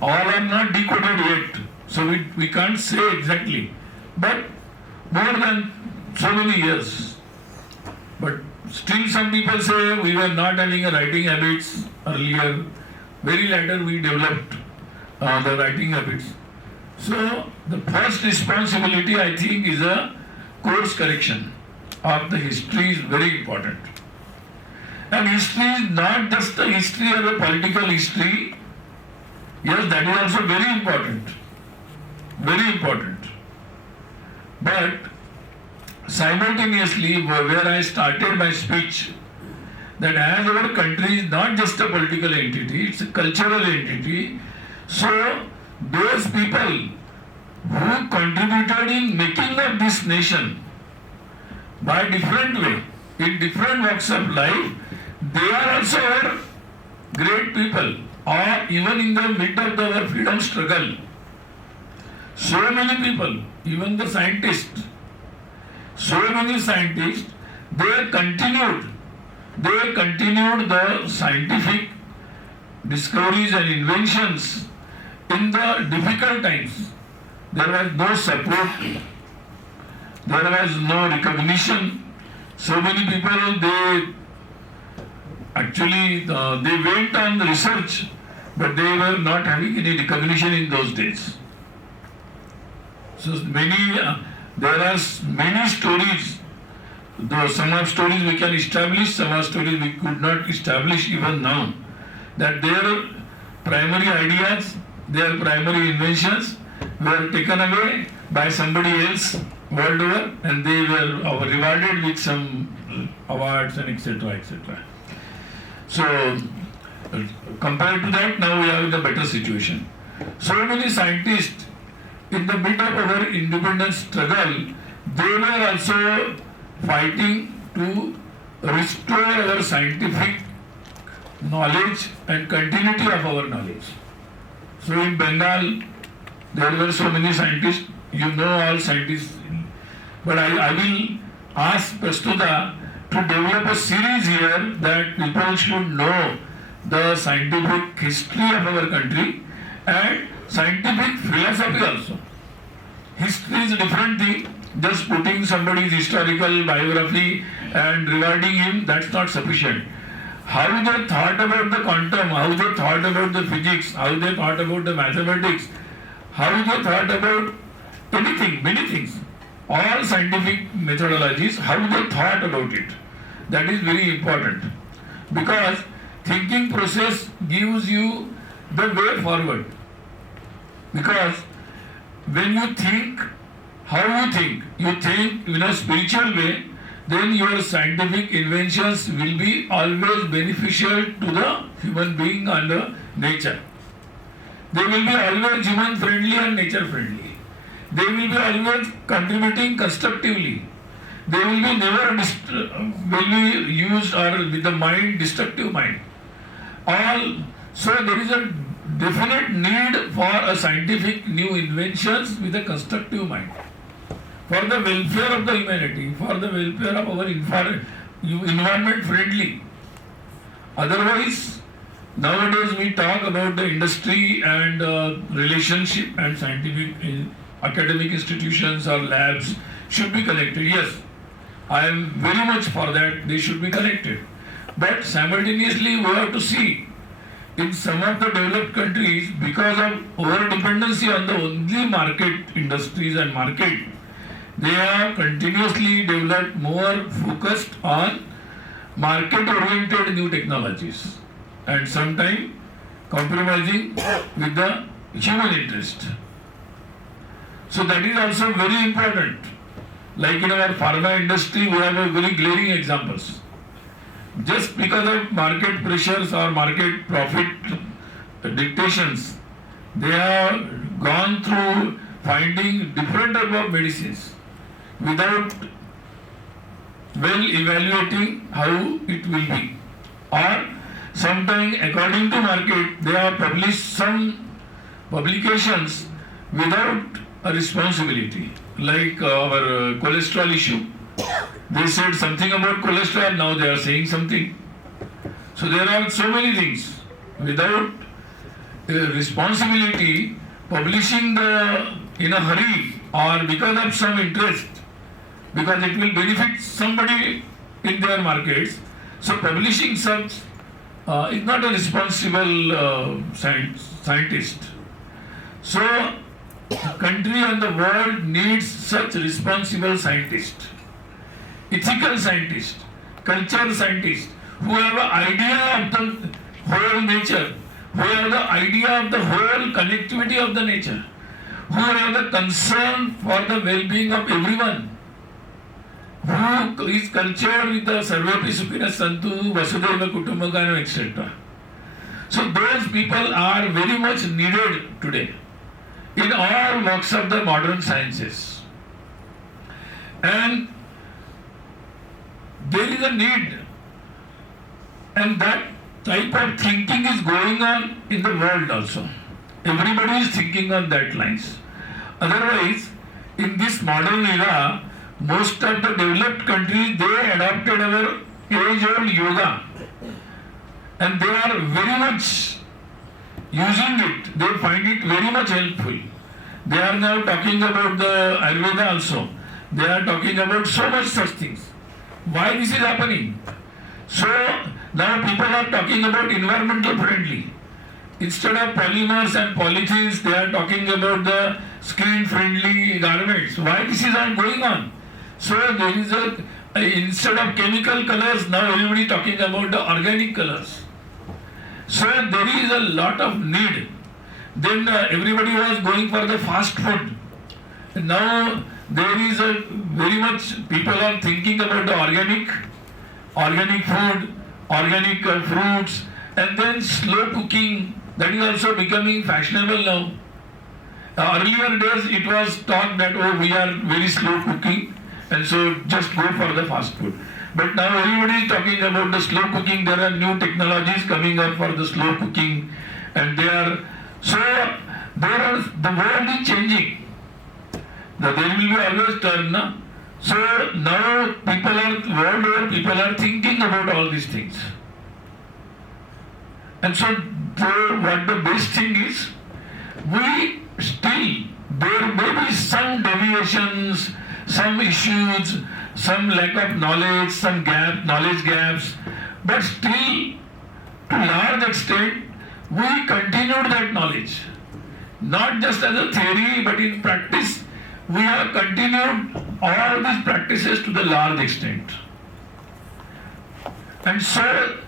All are not decoded yet. So we can't say exactly. But more than so many years. But still some people say we were not having a writing habits earlier. Very later we developed the writing habits. So the first responsibility, I think, is a course correction of the history is very important. And history is not just the history of the political history. Yes, that is also very important. Very important. But simultaneously, where I started my speech, that as our country is not just a political entity, it's a cultural entity. So those people who contributed in making of this nation by different way, in different walks of life, they are also our great people, or even in the midst of our freedom struggle. So many people, even the scientists, so many scientists, they continued the scientific discoveries and inventions in the difficult times. There was no support, there was no recognition. So many people, they went on research, but they were not having any recognition in those days. So there are many stories. Though some of stories we can establish, some of stories we could not establish even now. That their primary ideas, their primary inventions were taken away by somebody else world over, and they were rewarded with some awards and etc. So compared to that, now we are in a better situation. So many scientists in the middle of our independence struggle, they were also fighting to restore our scientific knowledge and continuity of our knowledge. So in Bengal, there were so many scientists, you know all scientists, but I will ask Prasthutha to develop a series here that people should know the scientific history of our country and scientific philosophy also. History is a different thing. Just putting somebody's historical biography and rewarding him, that's not sufficient. how they thought about the quantum, how they thought about the physics, how they thought about the mathematics, how they thought about anything, many things, all scientific methodologies, how they thought about it. That is very important, because thinking process gives you the way forward. Because when you think, how you think in a spiritual way, then your scientific inventions will be always beneficial to the human being and the nature. They will be always human friendly and nature friendly. They will be always contributing constructively. They will be never will be used or with the mind, destructive mind. So there is a definite need for a scientific new inventions with a constructive mind. For the welfare of the humanity, for the welfare of our environment friendly. Otherwise, nowadays we talk about the industry and relationship and scientific academic institutions or labs should be connected. Yes, I am very much for that, they should be connected. But simultaneously we have to see, in some of the developed countries, because of over dependency on the only market industries and market, they have continuously developed more focused on market-oriented new technologies and sometimes compromising with the human interest. So that is also very important. Like in our pharma industry, we have a very glaring examples. Just because of market pressures or market profit dictations, they have gone through finding different type of medicines without well evaluating how it will be. Or sometimes according to market, they have published some publications without a responsibility. Like our cholesterol issue. They said something about cholesterol, now they are saying something. So there are so many things. Without responsibility, publishing in a hurry or because of some interest, because it will benefit somebody in their markets. So publishing such is not a responsible scientist. So country and the world needs such responsible scientists, ethical scientists, cultural scientists, who have an idea of the whole nature, who have the idea of the whole connectivity of the nature, who have the concern for the well-being of everyone, who is cultured with the Sarvepi Sukhina Santu, Vasudhaiva Kutumbakam, etc. So those people are very much needed today in all walks of the modern sciences. And there is a need, and that type of thinking is going on in the world also. Everybody is thinking on that lines. Otherwise, in this modern era, most of the developed countries, they adopted our age-old yoga, and they are very much using it. They find it very much helpful. They are now talking about the Ayurveda also. They are talking about so much such things. Why this is happening? So now people are talking about environmental friendly. Instead of polymers and polythenes, they are talking about the skin friendly garments. Why this is all going on? So there is instead of chemical colors, now everybody talking about the organic colors. So there is a lot of need. Then everybody was going for the fast food. Now there is a very much, people are thinking about the organic food, organic fruits, and then slow cooking. That is also becoming fashionable now. Earlier days it was thought that, oh, we are very slow cooking, and so just go for the fast food. But now everybody is talking about the slow cooking. There are new technologies coming up for the slow cooking, and the world is changing. There will be always turn. So now world over people are thinking about all these things. And so what the best thing is, there may be some deviations, some issues, some lack of knowledge, some knowledge gaps, but still, to large extent, we continued that knowledge. Not just as a theory, but in practice, we have continued all these practices to the large extent. And so,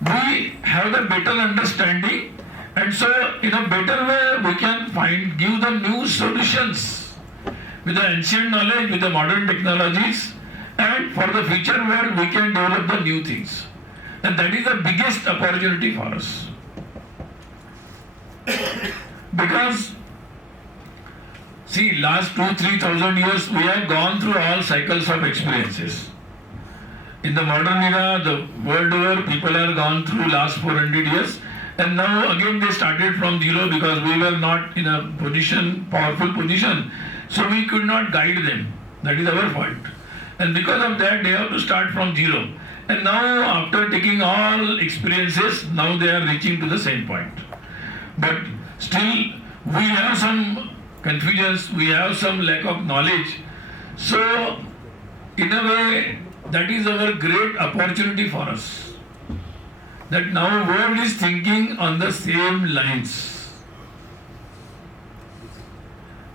we have the better understanding, and so in a better way we can give the new solutions with the ancient knowledge, with the modern technologies, and for the future world we can develop the new things. And that is the biggest opportunity for us. Because, see, last 2,000-3,000 years we have gone through all cycles of experiences. In the modern era, the world over, people have gone through last 400 years, and now again they started from zero because we were not in a powerful position, so we could not guide them. That is our fault. And because of that, they have to start from zero. And now, after taking all experiences, now they are reaching to the same point. But still, we have some confusions, we have some lack of knowledge. So, in a way, that is our great opportunity for us. That now world is thinking on the same lines.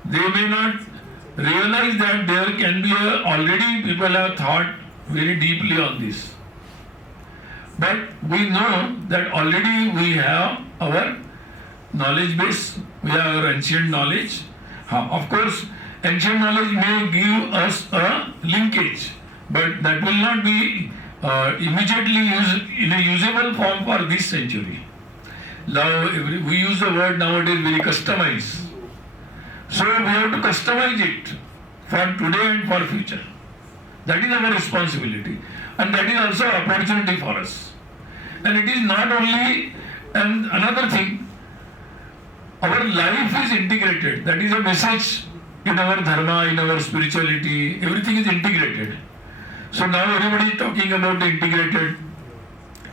They may not realize that there can be already people have thought very deeply on this. But we know that already we have our knowledge base, we have our ancient knowledge. Of course, ancient knowledge may give us a linkage, but that will not be immediately used in a usable form for this century. Now, we use the word nowadays very customized. So we have to customize it for today and for future. That is our responsibility. And that is also an opportunity for us. And it is not only, and another thing, our life is integrated. That is a message in our dharma, in our spirituality. Everything is integrated. So now everybody is talking about the integrated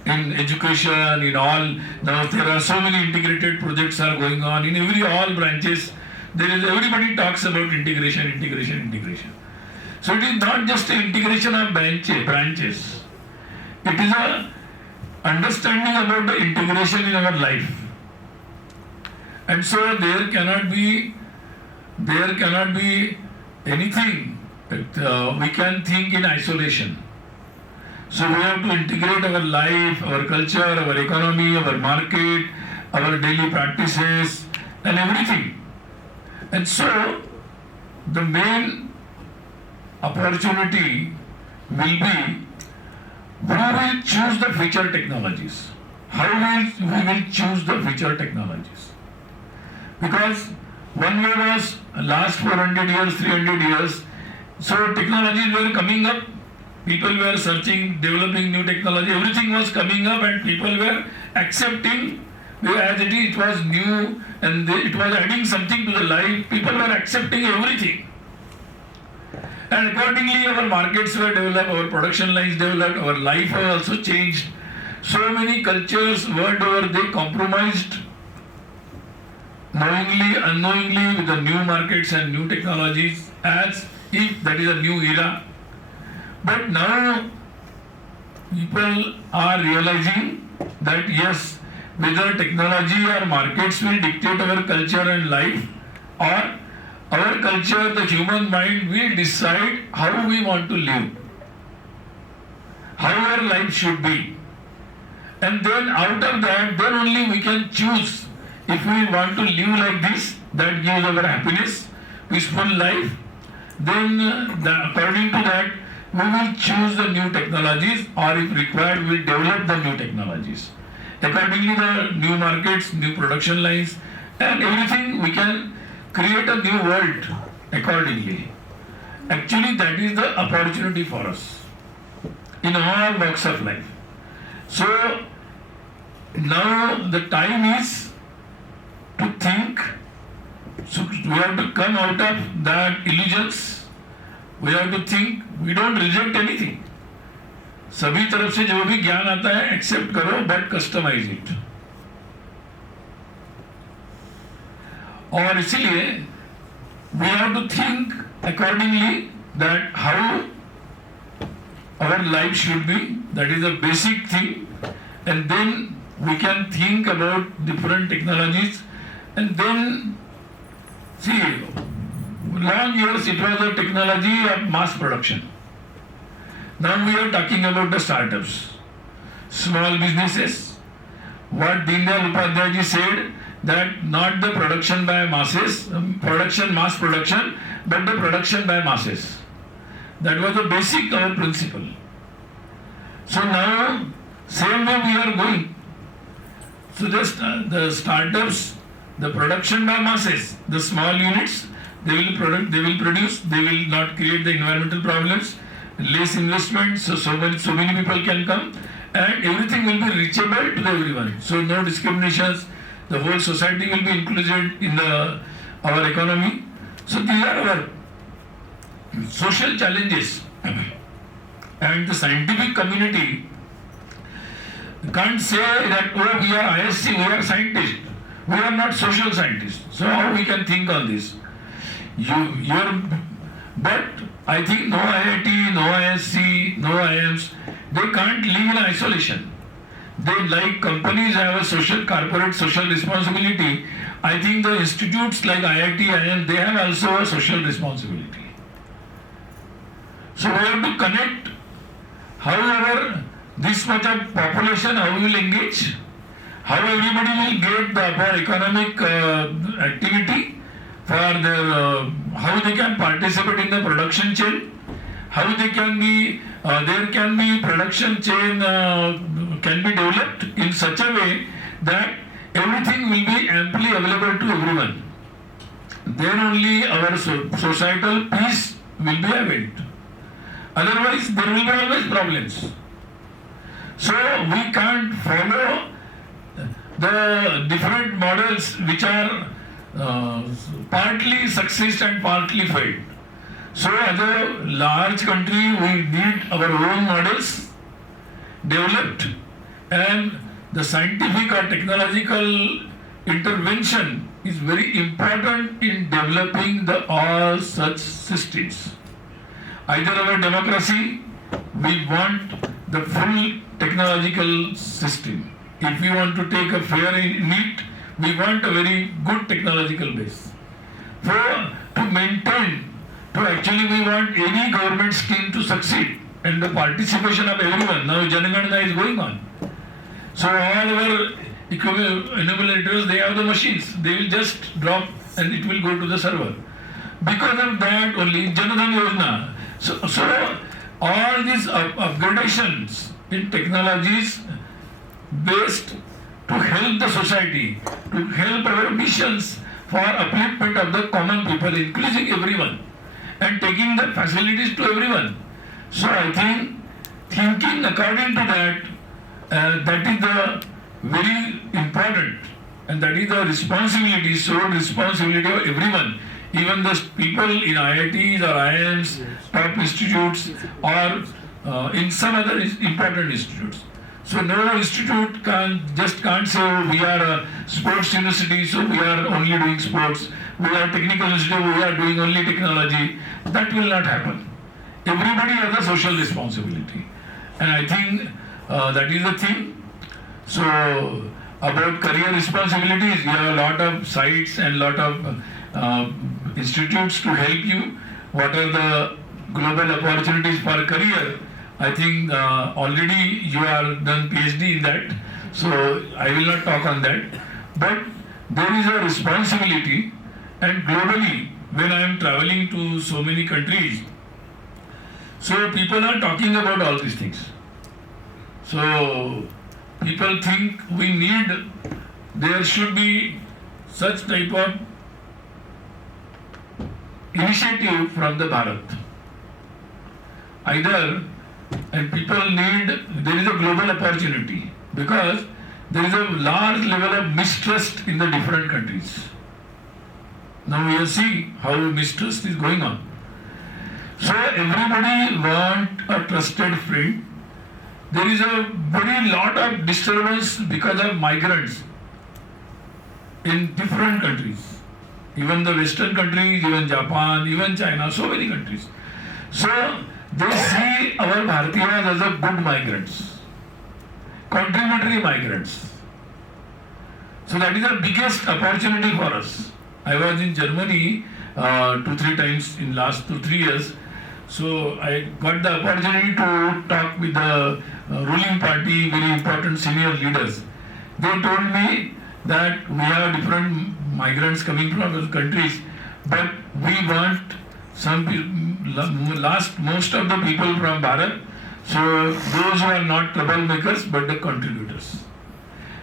in education, in all. Now there are so many integrated projects are going on in all branches. Everybody talks about integration. So it is not just an integration of branches. It is a understanding about the integration in our life. And so there cannot be anything that we can think in isolation. So we have to integrate our life, our culture, our economy, our market, our daily practices, and everything. And so the main opportunity will be, we will choose the future technologies. How we will choose the future technologies? Because one way was last 400 years, 300 years, so technologies were coming up, people were searching, developing new technology, everything was coming up and people were accepting as it is, it was new and it was adding something to the life, people were accepting everything. And accordingly our markets were developed, our production lines developed, our life was also changed. So many cultures world over, they compromised knowingly, unknowingly with the new markets and new technologies as if that is a new era. But now people are realizing that yes, whether technology or markets will dictate our culture and life, or our culture, the human mind will decide how we want to live, how our life should be. And then out of that, then only we can choose if we want to live like this, that gives our happiness, peaceful life. Then according to that, we will choose the new technologies, or if required, we will develop the new technologies. Accordingly, the new markets, new production lines, and everything, we can create a new world accordingly. Actually, that is the opportunity for us in all walks of life. So, now the time is to think. So, we have to come out of that illusions. We have to think. We don't reject anything. सभी तरफ से जो भी ज्ञान आता है accept करो, but customise it. और इसीलिए we have to think accordingly that how our life should be. That is a basic thing. And then we can think about different technologies. And then, see, long years it was a technology of mass production. Now we are talking about the startups, small businesses. What Deendayal Upadhyay ji said, that not the production by masses, mass production, but the production by masses. That was the basic our principle. So now, same way we are going. So just the startups, the production by masses, the small units, they will produce, they will not create the environmental problems, less investment, so many people can come, and everything will be reachable to everyone. So no discriminations, the whole society will be included in our economy. So these are our social challenges. And the scientific community can't say that, oh, we are ISc, we are scientists. We are not social scientists. So how we can think on this? But I think no IIT, no ISc, no IIMs, they can't live in isolation. They, like companies have a corporate social responsibility. I think the institutes like IIT, IIM, they have also a social responsibility. So we have to connect. However, this much of population, how we will engage, how everybody will get the upper economic activity for their, how they can participate in the production chain, how they can be, there can be production chain can be developed in such a way that everything will be amply available to everyone. Then only our societal peace will be availed. Otherwise, there will be always problems. So we can't follow the different models which are partly success and partly failed. So as a large country, we need our own models developed, and the scientific or technological intervention is very important in developing all such systems. Either our democracy, we want the full technological system. If we want to take a fair in it, we want a very good technological base. To maintain, actually we want any government scheme to succeed and the participation of everyone. Now Janaganana is going on. So all our enumerators, they have the machines. They will just drop and it will go to the server. Because of that only Janadhan Yojana. So all these upgradations in technologies based to help the society, to help our missions for upliftment of the common people, including everyone, and taking the facilities to everyone. So I think thinking according to that, that is the very important, and that is the responsibility, sole responsibility of everyone. Even the people in IITs or IIMs, top institutes, or in some other important institutes. So no institute can't say, oh, we are a sports university, so we are only doing sports. We are a technical institute, we are doing only technology. That will not happen. Everybody has a social responsibility. And I think that is the thing. So about career responsibilities, you have a lot of sites and lot of institutes to help you. What are the global opportunities for career? I think already you are done PhD in that, so I will not talk on that. But there is a responsibility, and globally, when I am traveling to so many countries, so people are talking about all these things. So people think there should be such type of initiative from the Bharat. And people there is a global opportunity, because there is a large level of mistrust in the different countries. Now we will see how mistrust is going on. So everybody wants a trusted friend. There is a very lot of disturbance because of migrants in different countries. Even the Western countries, even Japan, even China, so many countries. So they see our Bharatiyas as a good migrants, contributory migrants. So that is the biggest opportunity for us. I was in Germany 2-3 times in last 2-3 years. So I got the opportunity to talk with the ruling party, very important senior leaders. They told me that we have different migrants coming from other countries, but we want some most of the people from Bharat, so those who are not troublemakers but the contributors.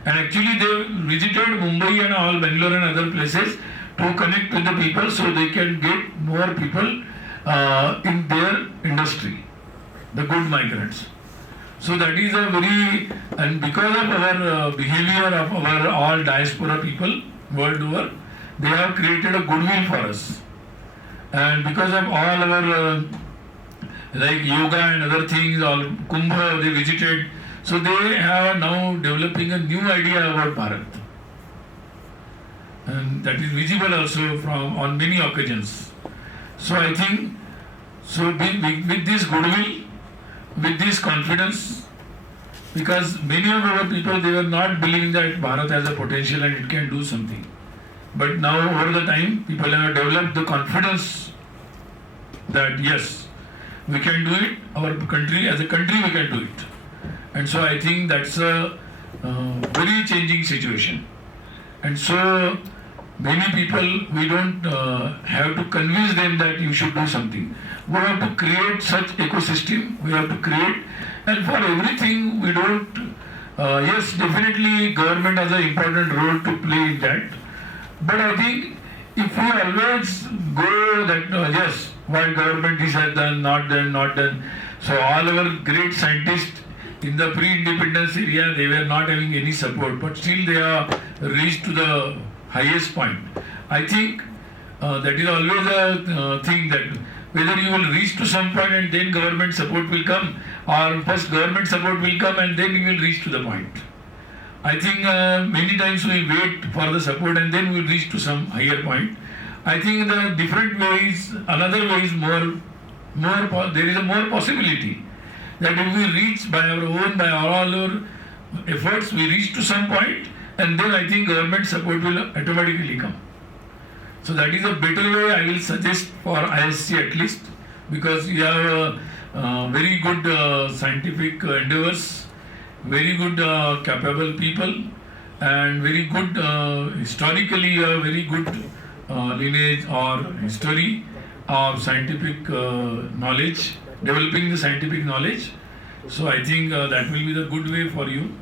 And actually they visited Mumbai and all Bengaluru and other places to connect with the people so they can get more people in their industry, the good migrants. So that is a very, and because of our behavior of our all diaspora people world over, they have created a goodwill for us. And because of all our like yoga and other things, all Kumbh they visited, so they are now developing a new idea about Bharat. And that is visible also from on many occasions. So I think, so with this goodwill, with this confidence, because many of our people, they were not believing that Bharat has a potential and it can do something. But now over the time, people have developed the confidence that yes, we can do it, our country, as a country we can do it. And so I think that's a very changing situation. And so many people, we don't have to convince them that you should do something. We have to create such ecosystem, we have to create, and for everything we don't, yes, definitely government has an important role to play in that. But I think if we always go that, yes, what government is has done, not done, not done. So all our great scientists in the pre-independence area, they were not having any support, but still they are reached to the highest point. I think that is always a thing that whether you will reach to some point and then government support will come, or first government support will come and then you will reach to the point. I think many times we wait for the support and then we will reach to some higher point. I think the different ways, another way is there is a more possibility that if we reach by our own, by all our efforts, we reach to some point, and then I think government support will automatically come. So that is a better way I will suggest for IISc at least, because you have very good scientific endeavors, very good capable people, and very good historically very good lineage or history of scientific knowledge, developing the scientific knowledge. So I think that will be the good way for you.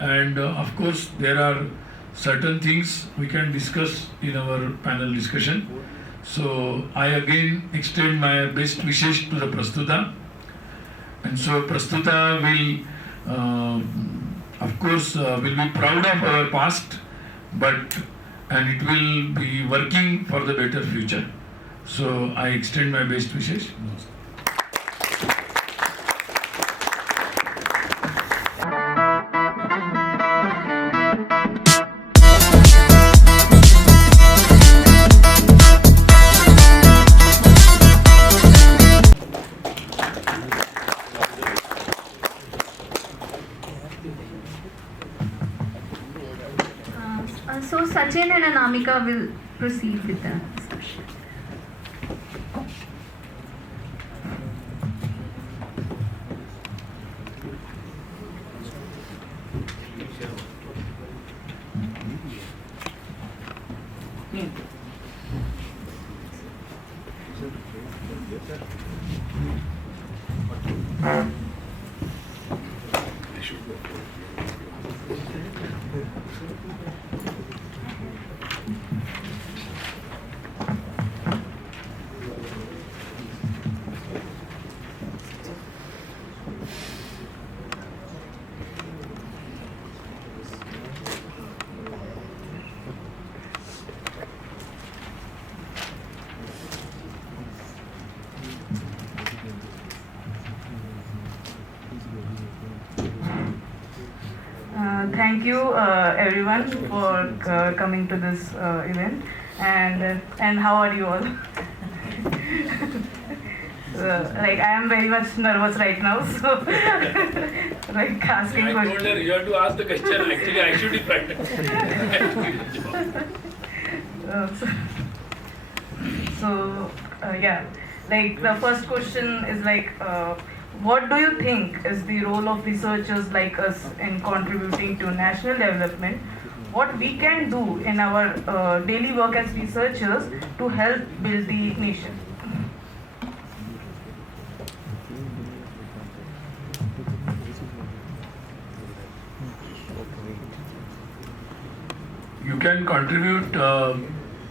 And of course there are certain things we can discuss in our panel discussion. So I again extend my best wishes to the Prasthutha. And so Prasthutha will of course will be proud of our past, and it will be working for the better future. So I extend my best wishes. So Sachin and Anamika will proceed with the discussion. Thank you everyone for coming to this event, and how are you all? Like I am very much nervous right now, so like asking I told questions. her you have to ask the question. Actually, I should be practicing. Yeah, like the first question is like, what do you think is the role of researchers like us in contributing to national development? What we can do in our daily work as researchers to help build the nation? You can contribute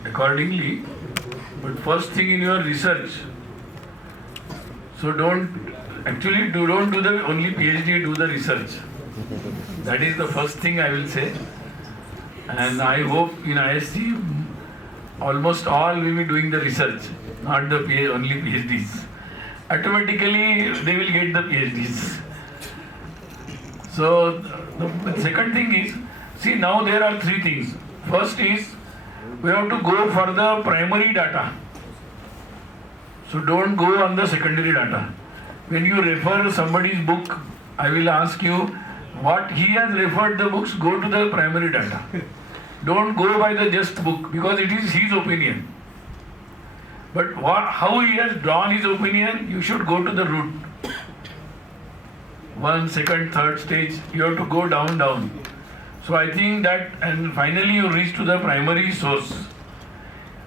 accordingly, but first thing in your research. So don't do the only PhD, do the research. That is the first thing I will say. And I hope in ISc almost all will be doing the research, not the only PhDs. Automatically they will get the PhDs. So the second thing is, see, now there are three things. First is we have to go for the primary data. So don't go on the secondary data. When you refer somebody's book, I will ask you what he has referred the books, go to the primary data. Don't go by the just book because it is his opinion. But how he has drawn his opinion, you should go to the root. 1, 2nd, 3rd stage, you have to go down. So I think that, and finally you reach to the primary source.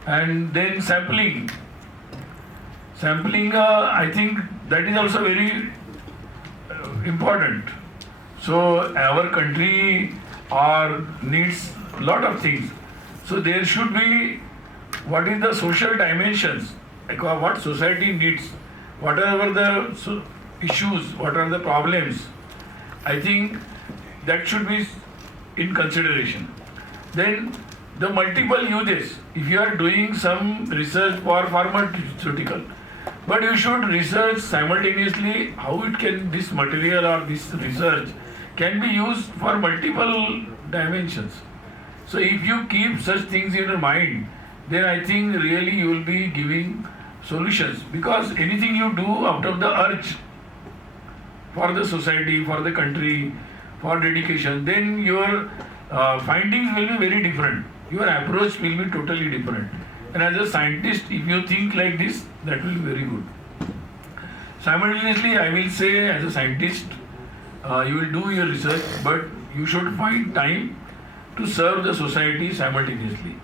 And then sampling. I think that is also very important. So our country needs a lot of things. So there should be, what is the social dimensions, like what society needs, whatever the issues, what are the problems. I think that should be in consideration. Then the multiple uses. If you are doing some research for pharmaceutical, but you should research simultaneously how this material or this research can be used for multiple dimensions. So if you keep such things in your mind, then I think really you will be giving solutions. Because anything you do out of the urge for the society, for the country, for dedication, then your findings will be very different. Your approach will be totally different. And as a scientist, if you think like this, that will be very good. Simultaneously, I will say as a scientist, you will do your research, but you should find time to serve the society simultaneously.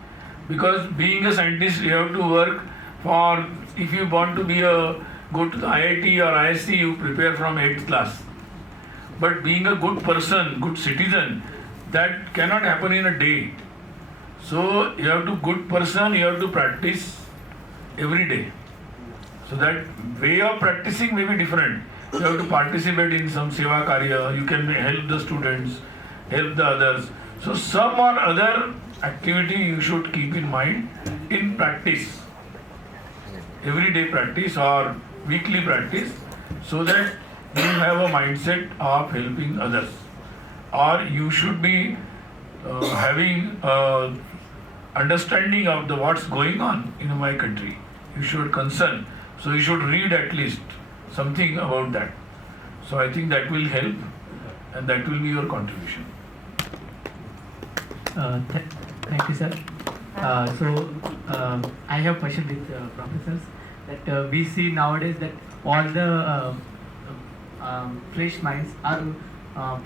Because being a scientist, you have to work for, if you want to go to the IIT or ISc, you prepare from 8th class. But being a good person, good citizen, that cannot happen in a day. So you have to good person, you have to practice every day. So that way of practicing may be different. You have to participate in some seva karya, you can help the students, help the others. So some or other activity you should keep in mind in practice. Everyday practice or weekly practice, so that you have a mindset of helping others. Or you should be having understanding of what's going on in my country. You should concern. So you should read at least something about that. So I think that will help, and that will be your contribution. Thank you, sir. I have a question with professors. That we see nowadays that all the fresh minds are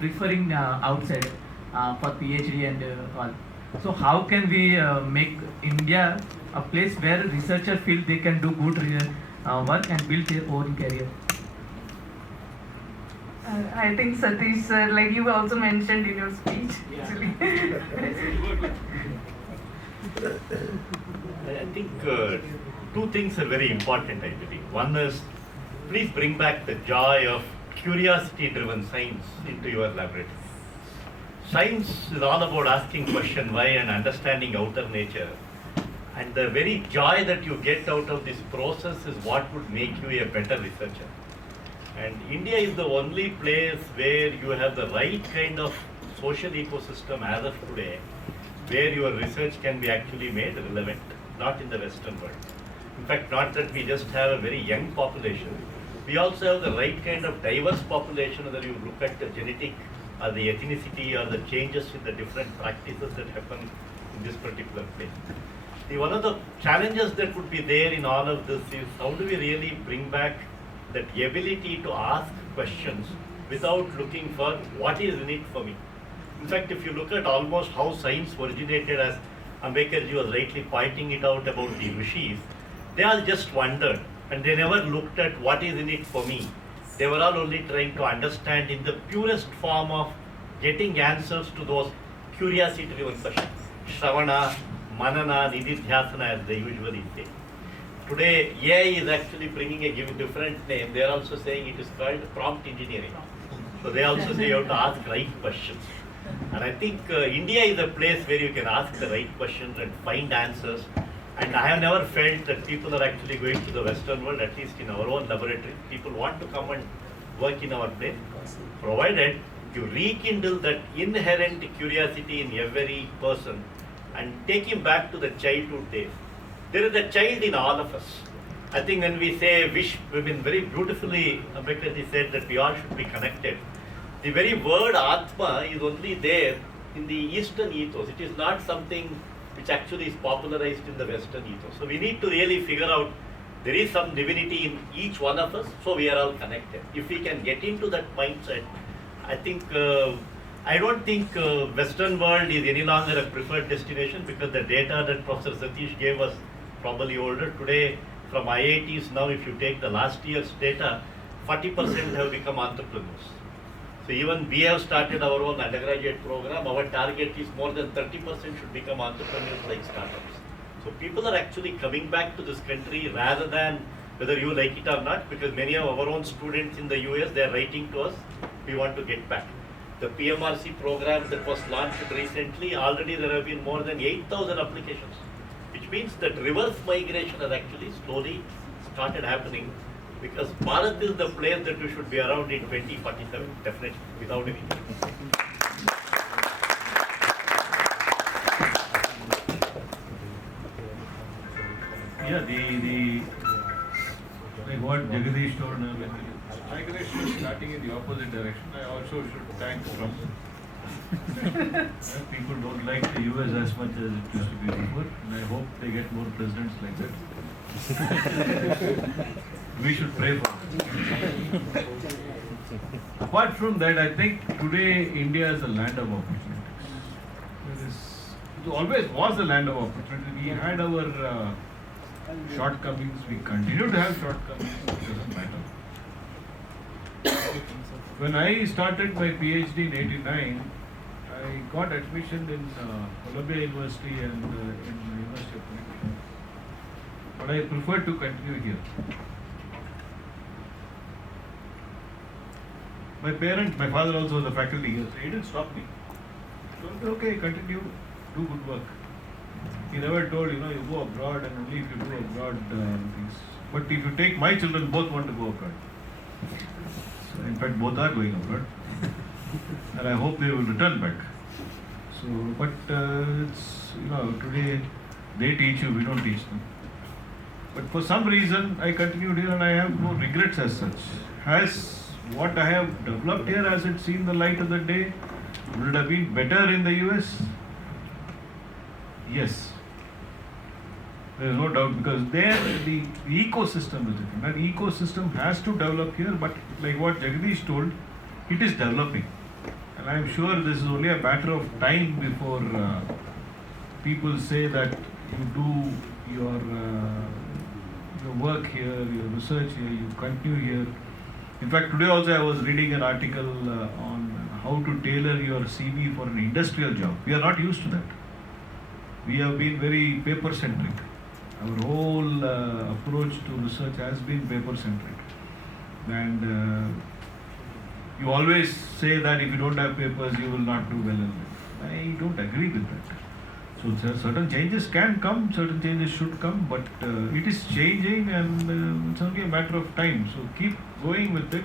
preferring outside for PhD and all. So how can we make India a place where researchers feel they can do good work and build their own career? I think Satish, sir, like you also mentioned in your speech, actually. I think two things are very important, I believe. One is, please bring back the joy of curiosity-driven science into your laboratory. Science is all about asking question why and understanding outer nature. And the very joy that you get out of this process is what would make you a better researcher. And India is the only place where you have the right kind of social ecosystem as of today, where your research can be actually made relevant, not in the Western world. In fact, not that we just have a very young population, we also have the right kind of diverse population, whether you look at the genetic or the ethnicity or the changes in the different practices that happen in this particular place. One of the challenges that would be there in all of this is how do we really bring back that ability to ask questions without looking for what is in it for me. In fact, if you look at almost how science originated, as Ambekar Ji was rightly pointing it out about the rishis, they all just wondered and they never looked at what is in it for me. They were all only trying to understand in the purest form of getting answers to those curiosity-driven questions. Shravana, Manana, Nididhyasana, as they usually say. Today, AI is actually bringing a different name. They are also saying it is called prompt engineering. So they also say you have to ask right questions. And I think India is a place where you can ask the right questions and find answers. And I have never felt that people are actually going to the Western world, at least in our own laboratory. People want to come and work in our place, provided you rekindle that inherent curiosity in every person and take him back to the childhood days. There is a child in all of us. I think when we say wish, we've been very beautifully, Ambekar Ji said that we all should be connected. The very word Atma is only there in the Eastern ethos. It is not something which actually is popularized in the Western ethos. So we need to really figure out there is some divinity in each one of us, so we are all connected. If we can get into that mindset, I think, I don't think Western world is any longer a preferred destination, because the data that Professor Satish gave us probably older. Today, from IITs now, if you take the last year's data, 40% have become entrepreneurs. So even we have started our own undergraduate program. Our target is more than 30% should become entrepreneurs like startups. So people are actually coming back to this country rather than whether you like it or not, because many of our own students in the US, they are writing to us, we want to get back. The PMRC program that was launched recently, already there have been more than 8,000 applications, which means that reverse migration has actually slowly started happening, because Bharat is the place that we should be around in 2047, definitely, without any doubt. Yeah, like what Jagdeesh told, when migration is starting in the opposite direction, I also should thank Trump. People don't like the US as much as it used to be before, and I hope they get more presidents like that. We should pray for it. Apart from that, I think today India is a land of opportunities. It always was a land of opportunity. We had our shortcomings, we continue to have shortcomings, it doesn't matter. When I started my PhD in '89, I got admission in Columbia University and in the University of Connecticut. But I preferred to continue here. My father also was a faculty here, so he didn't stop me. He told me, okay, continue, do good work. He never told, you go abroad and only if you do abroad things. But if you take my children, both want to go abroad. So in fact, both are going abroad. And I hope they will return back. So, but it's, today they teach you, we don't teach them. But for some reason, I continued here and I have no regrets as such. Has what I have developed here, has it seen the light of the day? Would it have been better in the US? Yes. There is no doubt, because there the ecosystem is different. That ecosystem has to develop here, but like what Jagdeesh told, it is developing. And I am sure this is only a matter of time before people say that you do your work here, your research here, you continue here. In fact, today also I was reading an article on how to tailor your CV for an industrial job. We are not used to that. We have been very paper-centric. Our whole approach to research has been paper-centric. And you always say that if you don't have papers, you will not do well in life. I don't agree with that. So certain changes can come, certain changes should come, but it is changing and it's only a matter of time. So keep going with it.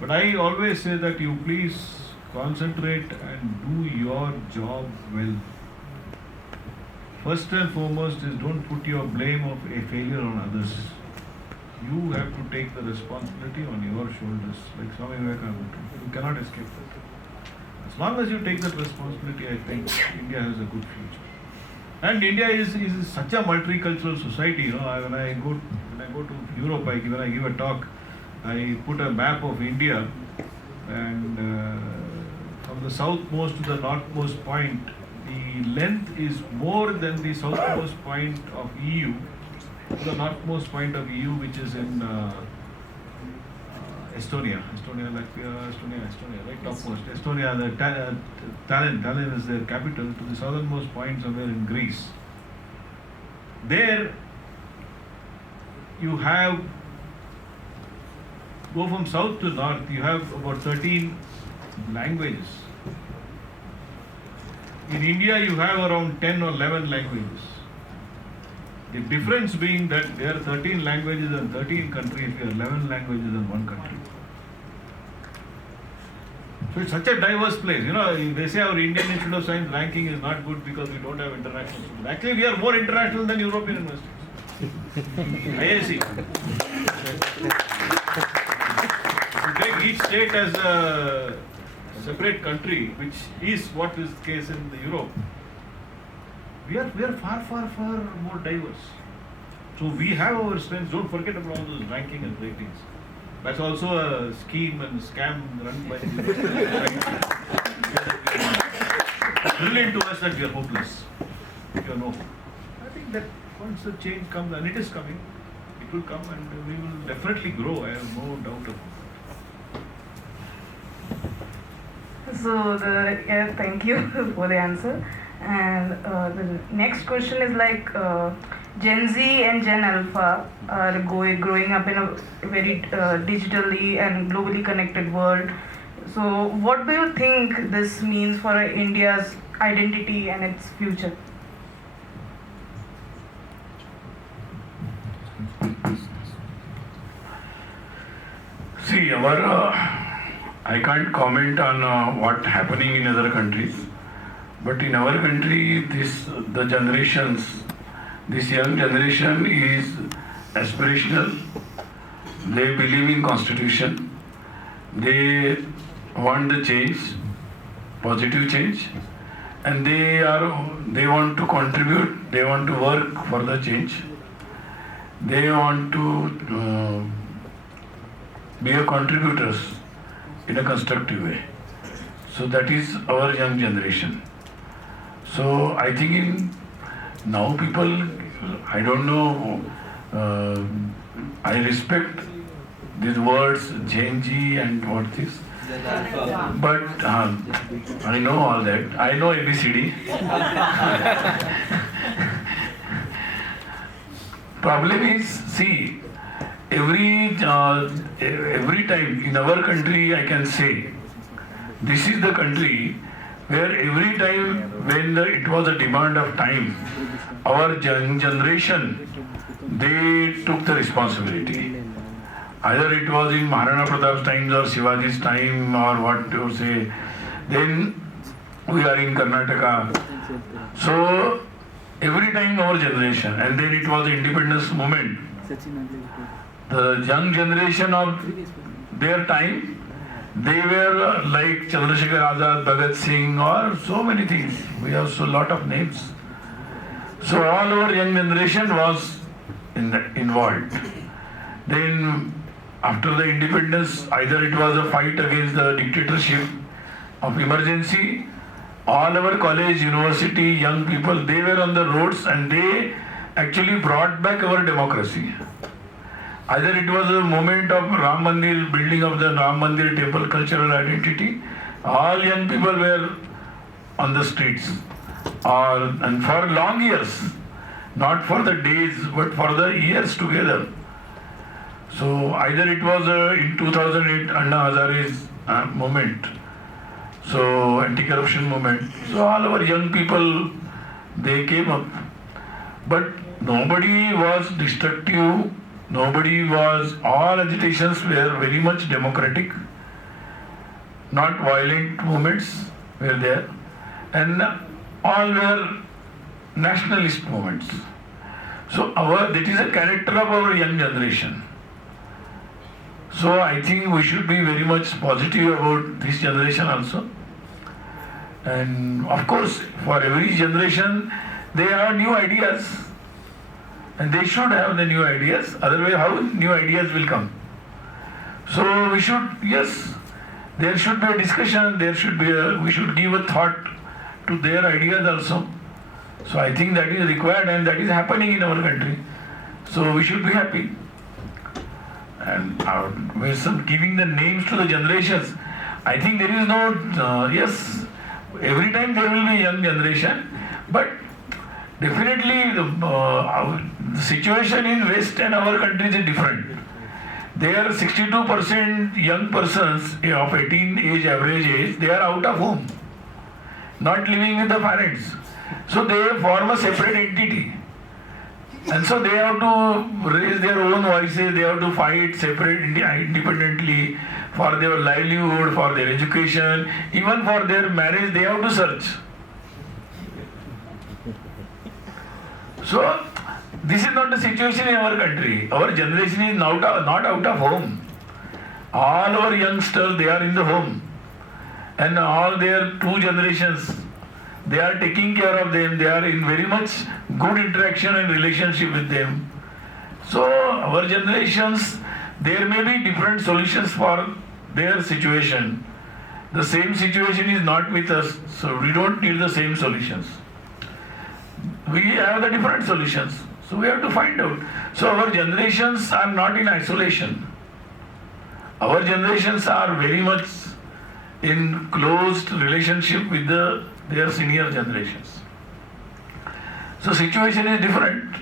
But I always say that you please concentrate and do your job well. first and foremost is don't put your blame of a failure on others. You have to take the responsibility on your shoulders, like Swami Vivekananda. You cannot escape that. As long as you take that responsibility, I think India has a good future. And India is such a multicultural society. When I go to Europe, when I give a talk, I put a map of India, and from the southmost to the northmost point, the length is more than the southmost point of EU, to the northmost point of EU, which is in Estonia, Latvia, Estonia, right? Topmost. Estonia, the Tallinn is their capital, to the southernmost point somewhere in Greece. There, you have, go from south to north, you have about 13 languages. In India, you have around 10 or 11 languages. The difference being that there are 13 languages in 13 countries, we have 11 languages in one country. So it's such a diverse place. They say our Indian Institute of Science ranking is not good because we don't have international students. Actually, we are more international than European universities. IISc. You take each state as a separate country, which is what is the case in Europe. We are far more diverse. So we have our strengths. Don't forget about all those ranking and ratings. That's also a scheme and scam run by the brilliant to us that we are hopeless. I think that once the change comes, and it is coming, it will come, and we will definitely grow. I have no doubt about it. So thank you for the answer. And the next question is like Gen Z and Gen Alpha are growing up in a very digitally and globally connected world. So what do you think this means for India's identity and its future? See, I can't comment on what's happening in other countries, but in our country, the generations, this young generation is aspirational. They believe in Constitution. They want the change, positive change, and they want to contribute. They want to work for the change. They want to be a contributors in a constructive way. So that is our young generation. So I think now people, I don't know, I respect these words, Gen Z and what this, but I know all that. I know ABCD. Problem is, see, every time in our country, I can say, this is the country where every time when it was a demand of time, our young generation, they took the responsibility. Either it was in Maharana Pratap's times or Shivaji's time or what to say. Then we are in Karnataka. So every time our generation, and then it was the independence movement. The young generation of their time, they were like Chandrasekhar Azad, Bhagat Singh, or so many things. We have so lot of names. So all our young generation was involved. Then after the independence, either it was a fight against the dictatorship of emergency, all our college, university, young people, they were on the roads and they actually brought back our democracy. Either it was a moment of Ram Mandir, building of the Ram Mandir temple cultural identity, all young people were on the streets. And for long years, not for the days, but for the years together. So either it was in 2008 Anna Hazare's movement, so anti-corruption movement. So all our young people, they came up. But nobody was destructive, all agitations were very much democratic, not violent movements were there. And all were nationalist movements. So that is a character of our young generation. So I think we should be very much positive about this generation also. And of course, for every generation, they have new ideas. And they should have the new ideas, otherwise how new ideas will come? So we should, yes, there should be a discussion, we should give a thought to their ideas also. So I think that is required and that is happening in our country. So we should be happy. And with some giving the names to the generations, I think there is no, yes, every time there will be young generation, but definitely the situation in West and our countries is different. There are 62% young persons of 18 age, average age, they are out of home, not living with the parents. So they form a separate entity. And so they have to raise their own voices, they have to fight separate, independently for their livelihood, for their education, even for their marriage, they have to search. So this is not the situation in our country. Our generation is not out of home. All our youngsters, they are in the home. And all their two generations, they are taking care of them. They are in very much good interaction and relationship with them. So our generations, there may be different solutions for their situation. The same situation is not with us, so we don't need the same solutions. We have the different solutions. So we have to find out. So our generations are not in isolation. Our generations are very much in closed relationship with their senior generations. So situation is different.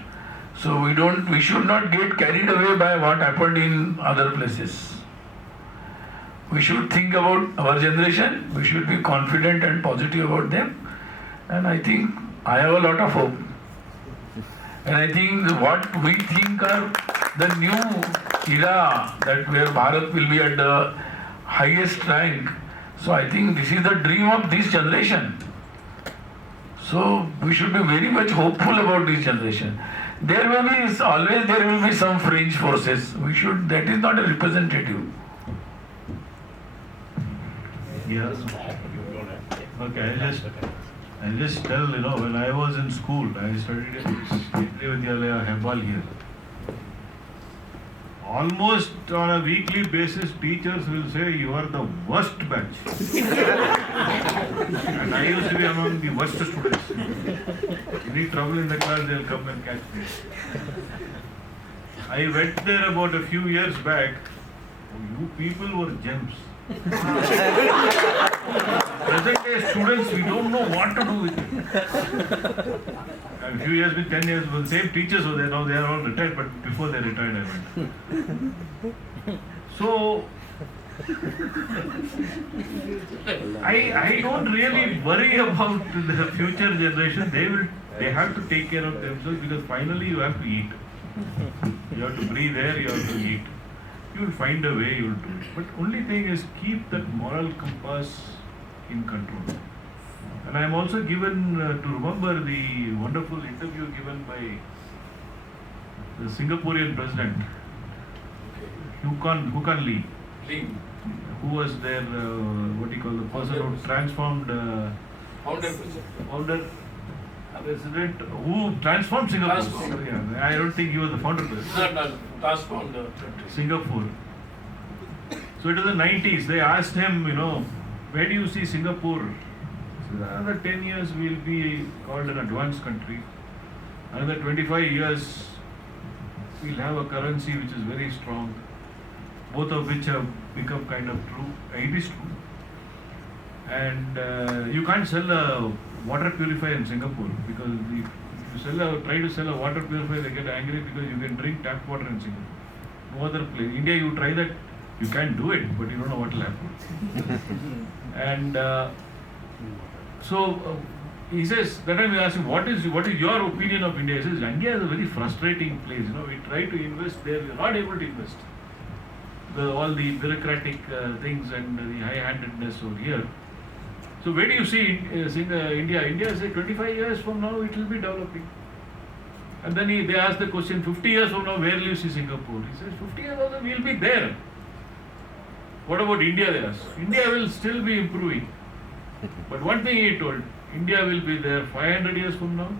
So we should not get carried away by what happened in other places. We should think about our generation. We should be confident and positive about them. And I think I have a lot of hope. And I think what we think are the new era that where Bharat will be at the highest rank. So I think this is the dream of this generation. So we should be very much hopeful about this generation. There will be some fringe forces. That is not a representative. Yes. Okay, I'll just tell, when I was in school, I studied at Kendriya Vidyalaya, Hebbal here. Almost on a weekly basis, teachers will say, you are the worst batch. And I used to be among the worst students. Any trouble in the class, they'll come and catch me. I went there about a few years back. You people were gems. Present day students, we don't know what to do with it. A few years, 10 years, the same teachers were there. Now they are all retired, but before they retired, I went. So, I don't really worry about the future generation. They have to take care of themselves because finally you have to eat. You have to breathe air, you have to eat. You will find a way, you will do it. But only thing is keep that moral compass in control. And I am also given to remember the wonderful interview given by the Singaporean president, Hukan Lee, who was their, the person who transformed, founder president, who transformed Singapore. Yeah, I don't think he was the founder president. No, transformed Singapore. So it was the 90s. They asked him, where do you see Singapore? He said, another 10 years we will be called an advanced country. Another 25 years we'll have a currency which is very strong. Both of which have become kind of true. It is true. And you can't sell a water purifier in Singapore because if you try to sell a water purifier, they get angry because you can drink tap water in Singapore. No other place. India, you try that, you can do it, but you don't know what will happen. And so he says, that time we asked him, what is your opinion of India? He says, India is a very frustrating place. We try to invest there, we are not able to invest. All the bureaucratic things and the high-handedness over here. So where do you see India? India say 25 years from now it will be developing. And then they ask the question, 50 years from now, where will you see Singapore? He says, 50 years from now, we will be there. What about India, they ask? India will still be improving. But one thing he told, India will be there 500 years from now,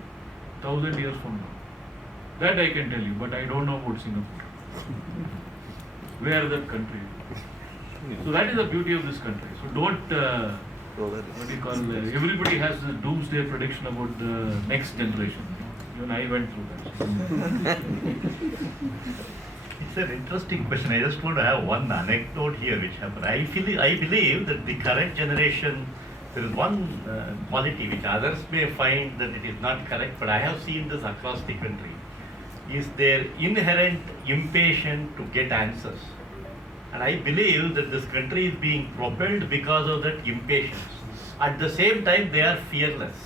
1000 years from now. That I can tell you, but I don't know about Singapore. Where that country is. So that is the beauty of this country. So don't, what do you call, everybody has a doomsday prediction about the next generation. Even I went through that. It's an interesting question. I just want to have one anecdote here which happened. I believe that the current generation, there is one quality which others may find that it is not correct, but I have seen this across the country, is their inherent impatience to get answers. And I believe that this country is being propelled because of that impatience. At the same time, they are fearless.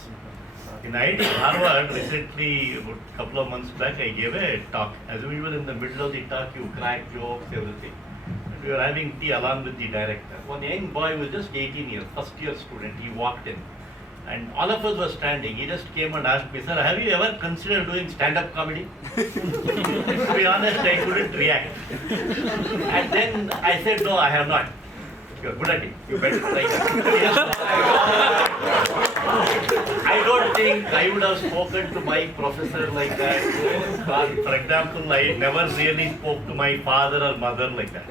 In IIT Harvard, recently, about a couple of months back, I gave a talk. As usual, in the middle of the talk, you crack jokes, everything. And we were having tea along with the director. One young boy was just 18 years, first year student. He walked in. And all of us were standing. He just came and asked me, sir, have you ever considered doing stand-up comedy? To be honest, I couldn't react. And then I said, no, I have not. You're good at it. You better try that. I don't think I would have spoken to my professor like that. For example, I never really spoke to my father or mother like that.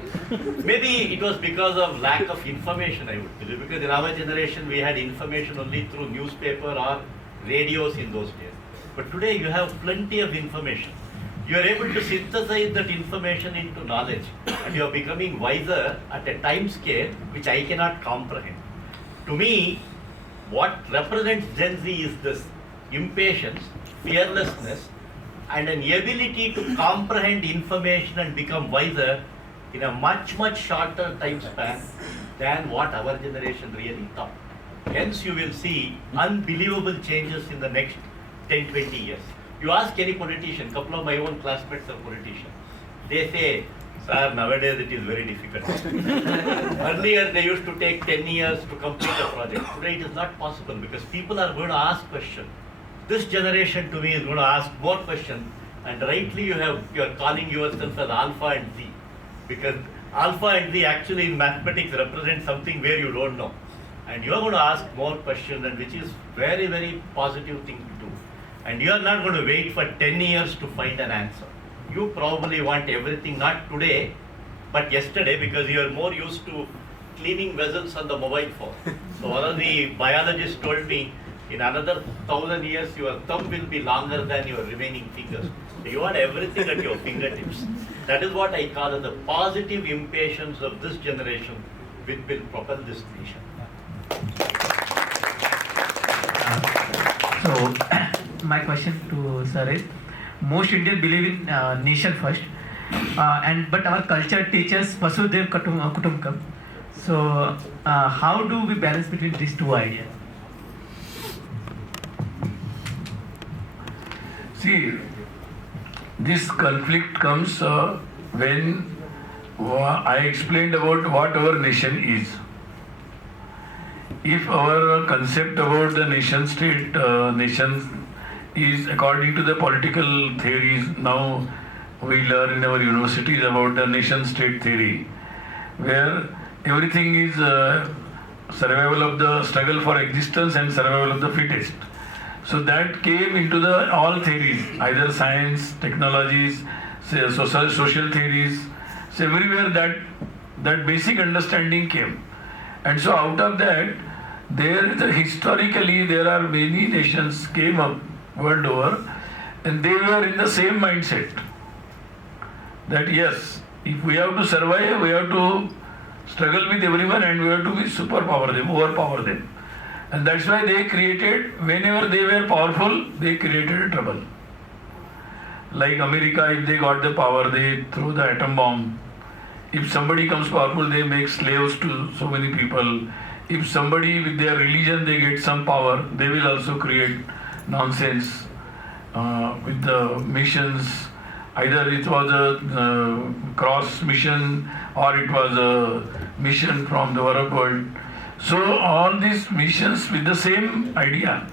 Maybe it was because of lack of information, I would believe. Because in our generation, we had information only through newspaper or radios in those days. But today, you have plenty of information. You are able to synthesize that information into knowledge, and you are becoming wiser at a time scale which I cannot comprehend. To me, what represents Gen Z is this impatience, fearlessness, and an ability to comprehend information and become wiser in a much, much shorter time span than what our generation really thought. Hence, you will see unbelievable changes in the next 10, 20 years. You ask any politician, couple of my own classmates are politicians, they say, sir, nowadays it is very difficult. Earlier they used to take 10 years to complete a project. Today it is not possible because people are going to ask questions. This generation to me is going to ask more questions, and rightly you are calling yourself as Alpha and Z, because Alpha and Z actually in mathematics represent something where you don't know. And you are going to ask more questions, and which is very, very positive thing to do. And you are not going to wait for 10 years to find an answer. You probably want everything not today, but yesterday, because you are more used to cleaning vessels on the mobile phone. So one of the biologists told me, in another 1,000 years, your thumb will be longer than your remaining fingers. So you want everything at your fingertips. That is what I call the positive impatience of this generation, which will propel this nation. So, my question to sir is, most Indians believe in nation first, but our culture teaches Vasudhaiva Kutumbakam. So, how do we balance between these two ideas? See, this conflict comes when I explained about what our nation is. If our concept about the nation state, nation is according to the political theories, now we learn in our universities about the nation state theory, where everything is survival of the struggle for existence and survival of the fittest. So that came into the all theories, either science, technologies, say social theories. So everywhere that basic understanding came. And so out of that, historically there are many nations came up world over, and they were in the same mindset. That yes, if we have to survive, we have to struggle with everyone and we have to be overpower them. And that's why they created, whenever they were powerful, they created a trouble. Like America, if they got the power, they throw the atom bomb. If somebody comes powerful, they make slaves to so many people. If somebody with their religion, they get some power, they will also create nonsense with the missions. Either it was a cross mission or it was a mission from the Arab world. So all these missions with the same idea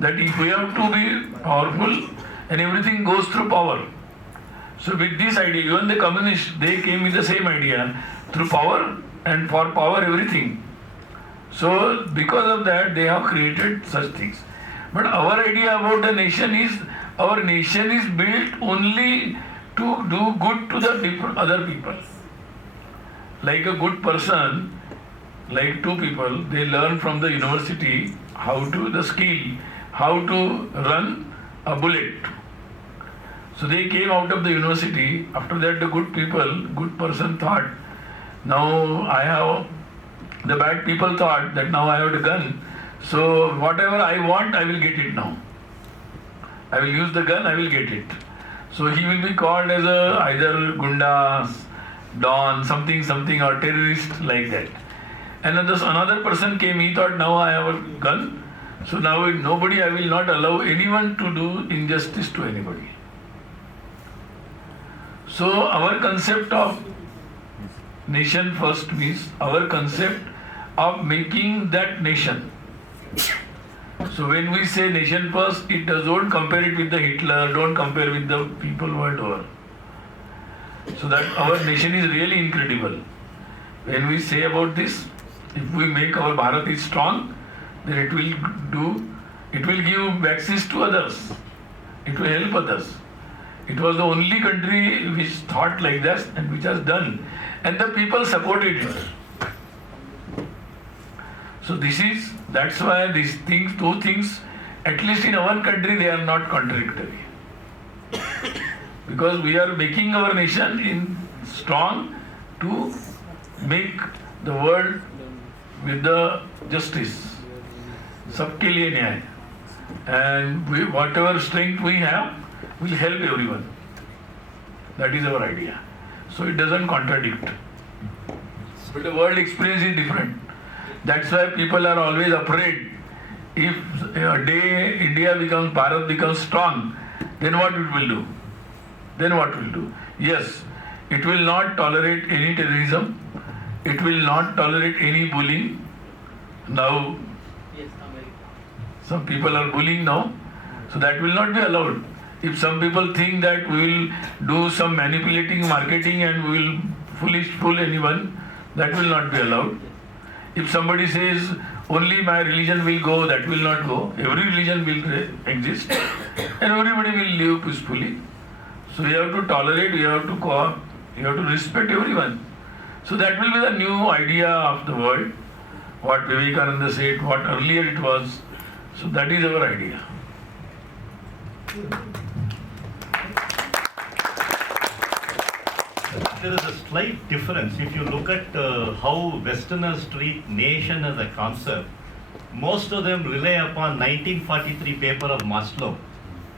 that if we have to be powerful and everything goes through power. So with this idea, even the communists, they came with the same idea, through power and for power everything. So because of that, they have created such things. But our idea about the nation is, our nation is built only to do good to the other people. Like a good person, like two people, they learn from the university how to, the skill, how to run a bullet. So they came out of the university. After that, the good people, good person thought, now I have, the bad people thought that now I have a gun. So whatever I want, I will get it now. I will use the gun, I will get it. So he will be called as a either gunda, don, something, or terrorist like that. And then another person came, he thought now I have a gun. So now nobody, I will not allow anyone to do injustice to anybody. So our concept of nation first means our concept of making that nation. So when we say nation first, it don't compare it with the Hitler, don't compare with the people world over. So that our nation is really incredible. When we say about this, if we make our Bharat is strong, then it will give access to others. It will help others. It was the only country which thought like that and which has done. And the people supported it. So that's why these things, two things, at least in our country, they are not contradictory. Because we are making our nation strong to make the world with the justice. Sabke liye nyay. And whatever strength we have will help everyone. That is our idea. So it doesn't contradict. But the world experience is different. That's why people are always afraid. If a day Bharat becomes strong, then what it will do? Then what will do? Yes, it will not tolerate any terrorism. It will not tolerate any bullying. Now, some people are bullying now, so that will not be allowed. If some people think that we will do some manipulating marketing and we will fool anyone, that will not be allowed. If somebody says only my religion will go, that will not go. Every religion will exist and everybody will live peacefully. So we have to tolerate, we have to respect everyone. So that will be the new idea of the world. What Vivekananda said, what earlier it was. So that is our idea. There is a slight difference. If you look at how Westerners treat nation as a concept, most of them rely upon 1943 paper of Maslow,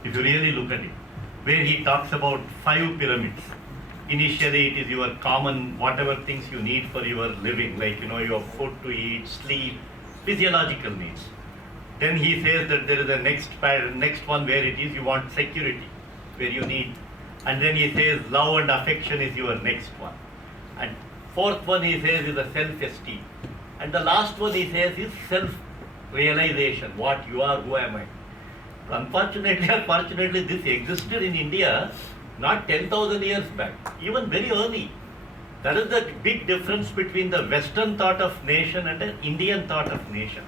if you really look at it, where he talks about 5 pyramids. Initially, it is your common, whatever things you need for your living, like, your food to eat, sleep, physiological needs. Then he says that there is a next one where it is you want security, where you need. And then he says love and affection is your next one. And fourth one he says is a self-esteem. And the last one he says is self-realization, what you are, who am I. Unfortunately or fortunately, this existed in India not 10,000 years back, even very early. That is the big difference between the Western thought of nation and the Indian thought of nation.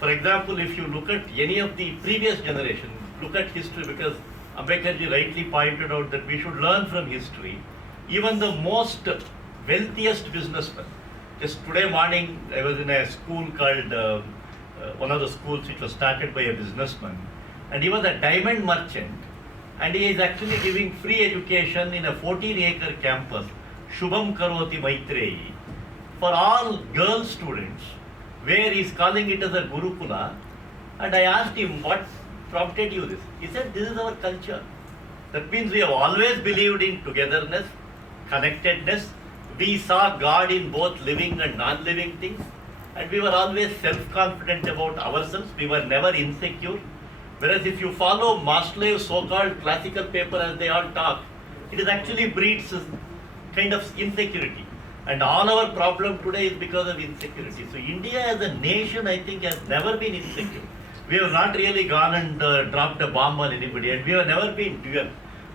For example, if you look at any of the previous generation, look at history, because Ambekar Ji rightly pointed out that we should learn from history. Even the most wealthiest businessmen. Just today morning, I was in a school called, one of the schools which was started by a businessman. And he was a diamond merchant. And he is actually giving free education in a 14-acre campus, Shubham Karoti Maitreyi, for all girl students, where he is calling it as a Gurukula. And I asked him, what prompted you this? He said, this is our culture. That means we have always believed in togetherness, connectedness. We saw God in both living and non-living things. And we were always self-confident about ourselves. We were never insecure. Whereas if you follow Maslow's so-called classical paper as they all talk, it is actually breeds kind of insecurity. And all our problem today is because of insecurity. So India as a nation, I think, has never been insecure. We have not really gone and dropped a bomb on anybody, and we have never been dual.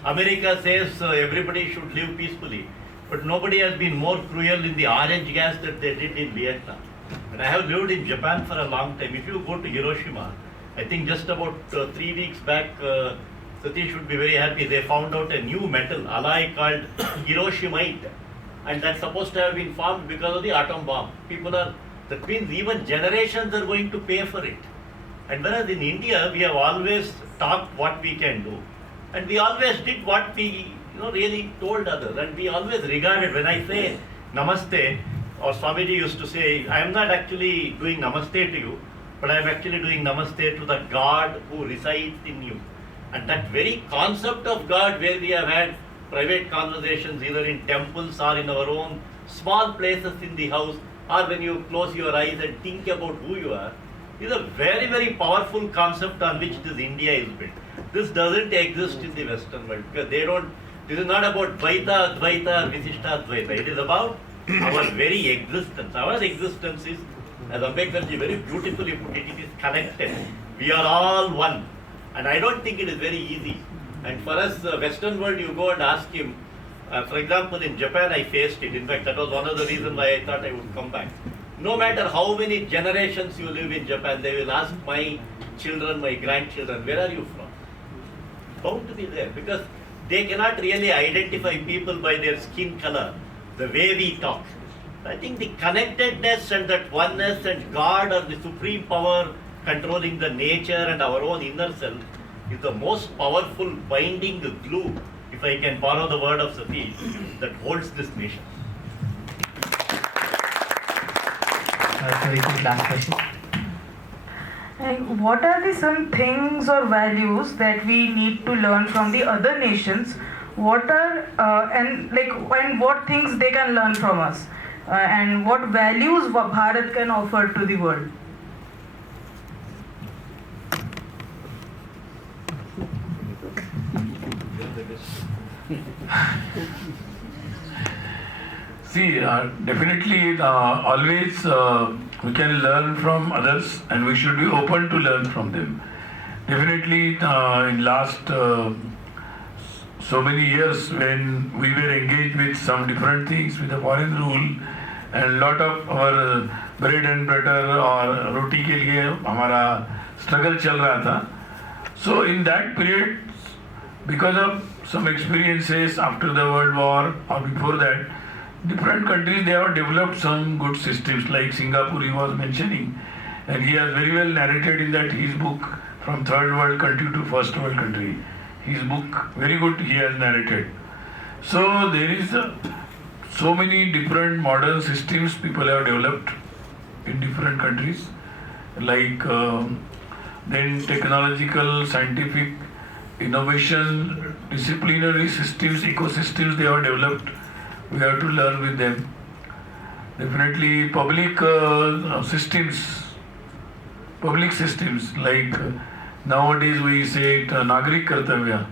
America says everybody should live peacefully, but nobody has been more cruel in the orange gas that they did in Vietnam. And I have lived in Japan for a long time. If you go to Hiroshima, I think just about 3 weeks back, Satish would be very happy. They found out a new metal alloy called Hiroshimite, and that's supposed to have been formed because of the atom bomb. That means even generations are going to pay for it. And whereas in India, we have always talked what we can do, and we always did what we really told others, and we always regarded, when I say Namaste, or Swamiji used to say, I am not actually doing Namaste to you, but I am actually doing Namaste to the God who resides in you. And that very concept of God, where we have had private conversations either in temples or in our own small places in the house, or when you close your eyes and think about who you are, is a very, very powerful concept on which this India is built. This doesn't exist in the Western world, because this is not about Dvaita, Advaita, or Visishta, Advaita. It is about our very existence. Our existence is, as Ambekar Ji very beautifully put it, it is connected. We are all one. And I don't think it is very easy. And for us, the Western world, you go and ask him, for example, in Japan, I faced it. In fact, that was one of the reasons why I thought I would come back. No matter how many generations you live in Japan, they will ask my children, my grandchildren, where are you from? Bound to be there, because they cannot really identify people by their skin color, the way we talk. I think the connectedness and that oneness and God or the supreme power controlling the nature and our own inner self is the most powerful binding glue, if I can borrow the word of Satish, that holds this nation. Very good last question. And what are the some things or values that we need to learn from the other nations? What are and what things they can learn from us, and what values Bharat can offer to the world? See, definitely, always we can learn from others, and we should be open to learn from them. Definitely, in last so many years, when we were engaged with some different things, with the foreign rule, and lot of our bread and butter or roti के लिए हमारा struggle चल रहा था. So in that period, because of some experiences after the World War or before that, different countries, they have developed some good systems, like Singapore he was mentioning, and he has very well narrated in that his book, From Third World Country to First World Country. His book, very good, he has narrated. So there is so many different modern systems people have developed in different countries, like then technological, scientific, innovation, disciplinary systems, ecosystems they have developed. We have to learn with them. Definitely public systems like nowadays we say it Nagrik Kartavya.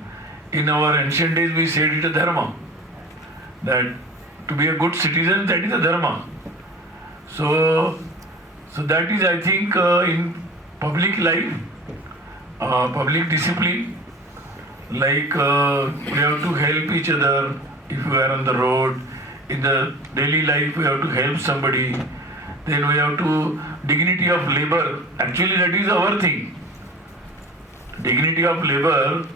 In our ancient days we said it a dharma. That to be a good citizen, that is a dharma. So that is, I think, in public life, public discipline, like we have to help each other if we are on the road. In the daily life, we have to help somebody. Then we have to dignity of labor. Actually, that is our thing. Dignity of labor,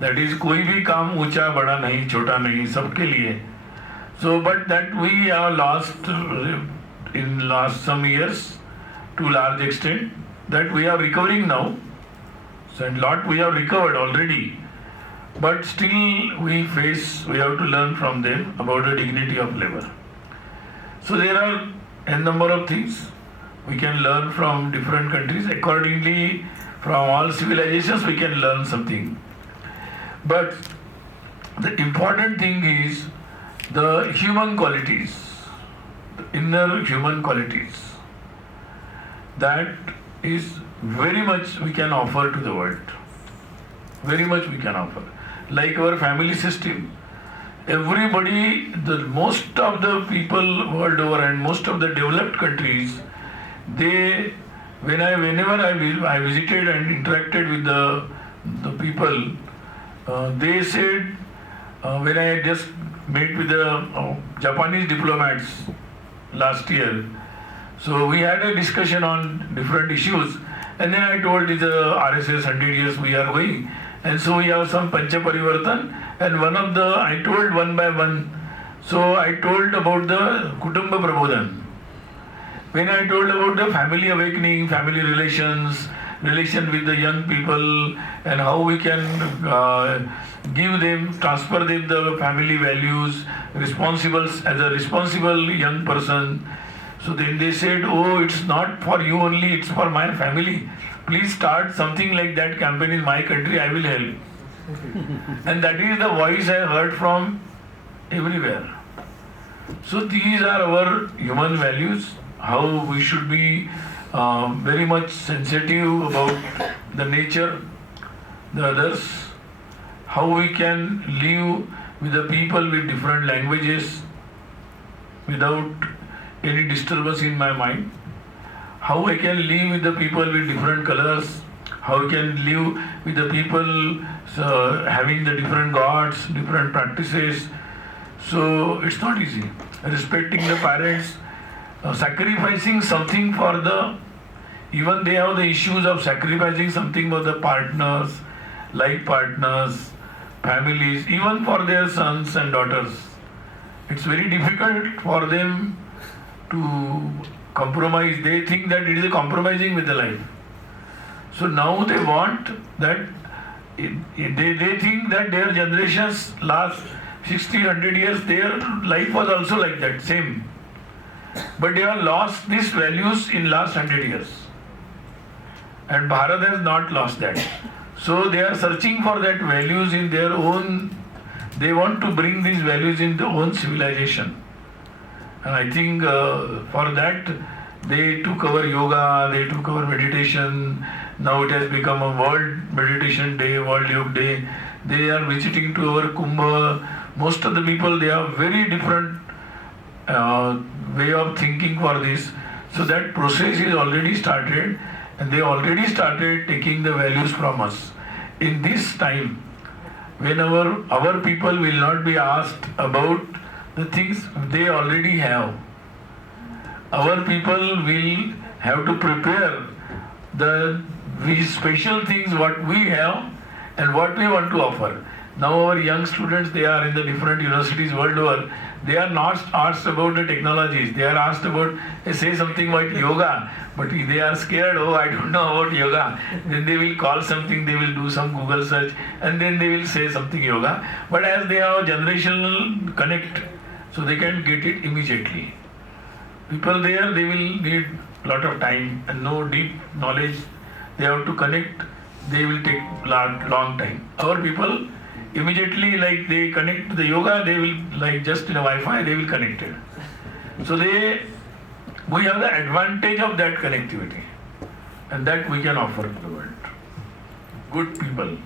that is कोई भी काम ऊंचा बड़ा नहीं छोटा नहीं सबके लिए. So, but that we have lost in last some years to large extent. That we are recovering now. So, and lot we have recovered already. But still we have to learn from them about the dignity of labor. So there are a number of things we can learn from different countries. Accordingly, from all civilizations we can learn something. But the important thing is the human qualities, the inner human qualities. That is very much we can offer to the world. Very much we can offer. Like our family system. everybody, most of the people world over and most of the developed countries, whenever I visited and interacted with the people, they said, when I just met with the Japanese diplomats last year, so we had a discussion on different issues, and then I told the RSS 100 years we are going, and so we have some Pancha Parivartan, and I told one by one. So I told about the Kutumba Prabodhan. When I told about the family awakening, family relations, relation with the young people, and how we can transfer them the family values, as a responsible young person. So then they said, oh, it's not for you only, it's for my family. Please start something like that campaign in my country, I will help. And that is the voice I heard from everywhere. So these are our human values, how we should be very much sensitive about the nature, the others, how we can live with the people with different languages without any disturbance in my mind, how I can live with the people with different colors, how I can live with the people having the different gods, different practices. So it's not easy. Respecting the parents, sacrificing something for even they have the issues of sacrificing something for the partners, life partners, families, even for their sons and daughters. It's very difficult for them to compromise. They think that it is a compromising with the life. So now they want that, they think that their generations last 60, 100 years, their life was also like that, same. But they have lost these values in last 100 years. And Bharat has not lost that. So they are searching for that values in their own, they want to bring these values in their own civilization. And I think for that, they took our yoga, they took our meditation. Now it has become a World Meditation Day, World Yoga Day. They are visiting to our Kumbh. Most of the people, they have very different way of thinking for this. So that process is already started, and they already started taking the values from us. In this time, when our people will not be asked about the things they already have, our people will have to prepare these special things what we have and what we want to offer. Now our young students, they are in the different universities world over, they are not asked about the technologies, they are asked about, say something about yoga, but they are scared, oh I don't know about yoga. Then they will call something, they will do some Google search, and then they will say something yoga. But as they have generational connect, so they can get it immediately. People there, they will need a lot of time and no deep knowledge. They have to connect, they will take long time. Our people, immediately like they connect to the yoga, they will like just in a Wi-Fi, they will connect it. So we have the advantage of that connectivity, and that we can offer to the world. Good people.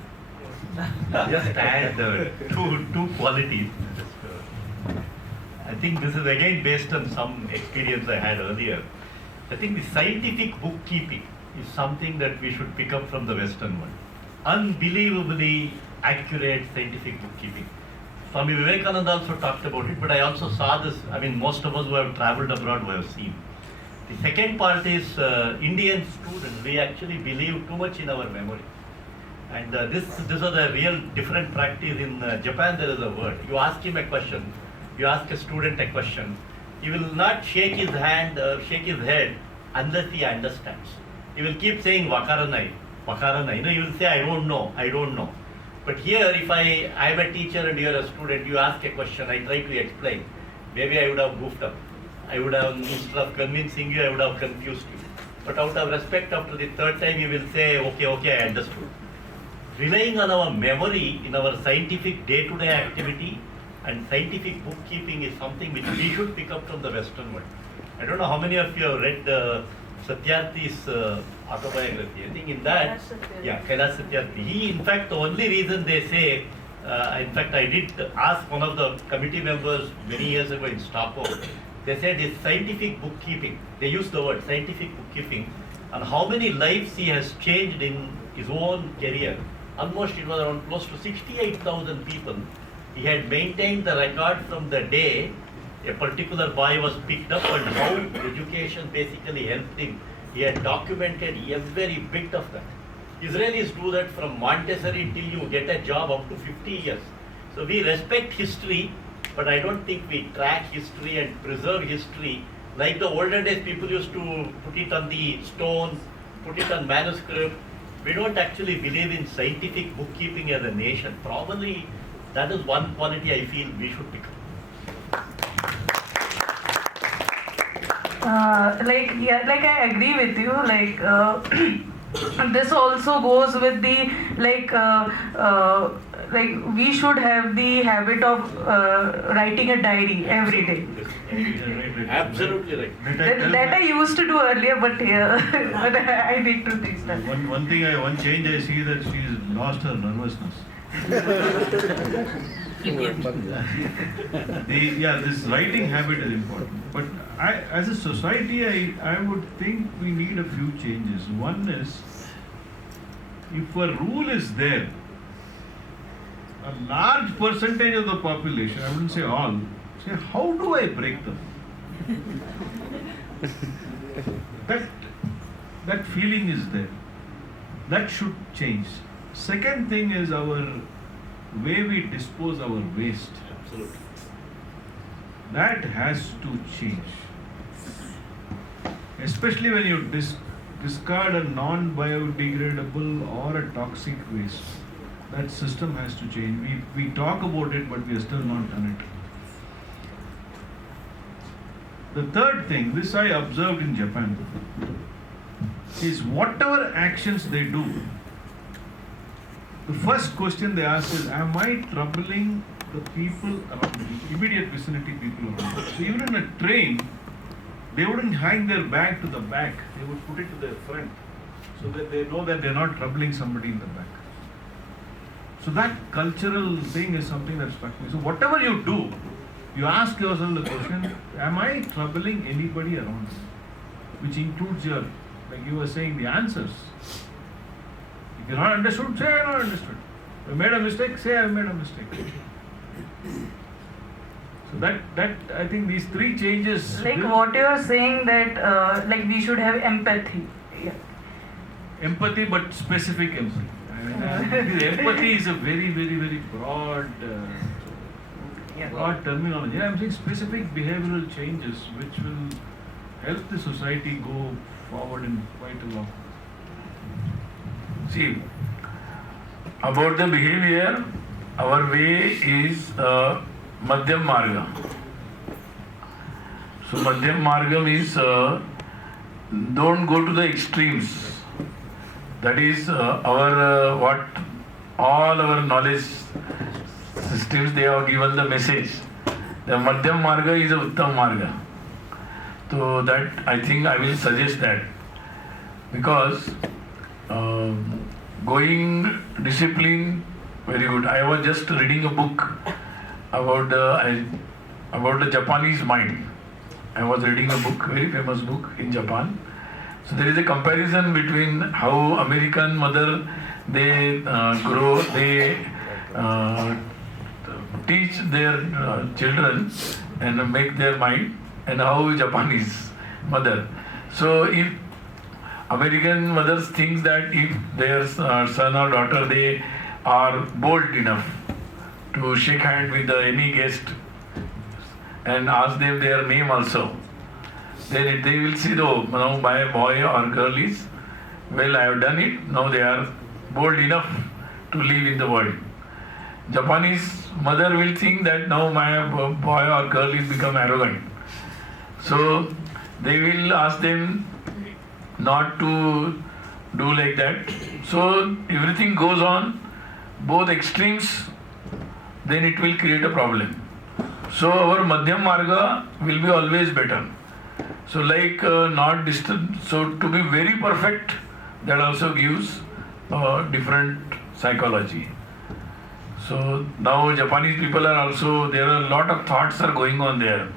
Just add two qualities. I think this is again based on some experience I had earlier. I think the scientific bookkeeping is something that we should pick up from the Western world. Unbelievably accurate scientific bookkeeping. Swami Vivekananda also talked about it, but I also saw this, I mean, most of us who have traveled abroad who have seen. The second part is Indian students, we actually believe too much in our memory. And this is a real different practice. In Japan, there is a word. You ask him a question, you ask a student a question, he will not shake his hand or shake his head unless he understands. He will keep saying Vakaranai, Vakaranai. You know, you will say, I don't know, I don't know. But here, if I am a teacher and you are a student, you ask a question, I try to explain. Maybe I would have goofed up. I would have, instead of convincing you, I would have confused you. But out of respect, after the third time, you will say, okay, I understood. Relying on our memory in our scientific day-to-day activity and scientific bookkeeping is something which we should pick up from the Western world. I don't know how many of you have read Satyarthi's autobiography. I think in that, Kailas Satyarthi, he, in fact, the only reason they say In fact, I did ask one of the committee members many years ago in Stockholm. They said it's scientific bookkeeping. They used the word scientific bookkeeping, and how many lives he has changed in his own career. Almost it was around close to 68,000 people. He had maintained the record from the day a particular boy was picked up and how education basically helped him. He had documented every bit of that. Israelis do that from Montessori till you get a job up to 50 years. So we respect history, but I don't think we track history and preserve history. Like the older days, people used to put it on the stones, put it on manuscript. We don't actually believe in scientific bookkeeping as a nation. Probably that is one quality I feel we should become. Like I agree with you. This also goes with the we should have the habit of writing a diary every day. Absolutely right. That I used to do earlier, but but I need to teach that. One change I see that she's lost her nervousness. This writing habit is important. But as a society, I would think we need a few changes. One is, if a rule is there, a large percentage of the population, I wouldn't say all, say, how do I break them? That feeling is there. That should change. Second thing is our way we dispose our waste. Absolutely. That has to change. Especially when you discard a non-biodegradable or a toxic waste. That system has to change. We talk about it, but we are still not done it. The third thing, this I observed in Japan, is whatever actions they do, the first question they ask is, am I troubling the people around me, immediate vicinity people around me? So even in a train, they wouldn't hang their bag to the back, they would put it to their front, so that they know that they're not troubling somebody in the back. So that cultural thing is something that struck me. So whatever you do, you ask yourself the question, am I troubling anybody around me? Which includes your, like you were saying, the answers. If you're not understood, say I'm not understood. If you made a mistake, say I've made a mistake. So that I think these three changes. Like what you are saying that we should have empathy. Yeah. Empathy, but specific empathy. Empathy is a very, very, very broad terminology. I'm saying specific behavioral changes which will help the society go forward in quite a lot. See, about the behavior, our way is Madhyam Marga. So Madhyam Marga means don't go to the extremes. That is what all our knowledge systems, they have given the message. The Madhyam Marga is a Uttam Marga. So that I think I will suggest that, because going discipline, very good. I was just reading a book about the Japanese mind. I was reading a book, very famous book in Japan. So there is a comparison between how American mother they teach their children and make their mind, and how Japanese mother. So if American mothers think that if their son or daughter, they are bold enough to shake hand with any guest and ask them their name also, then they will see, though, now my boy or girl is, well, I have done it, now they are bold enough to live in the world. Japanese mother will think that now my boy or girl is become arrogant. So they will ask them not to do like that. So everything goes on, both extremes, then it will create a problem. So our Madhyam Marga will be always better. So like not distant, so to be very perfect, that also gives different psychology. So now Japanese people are also, there are a lot of thoughts are going on there.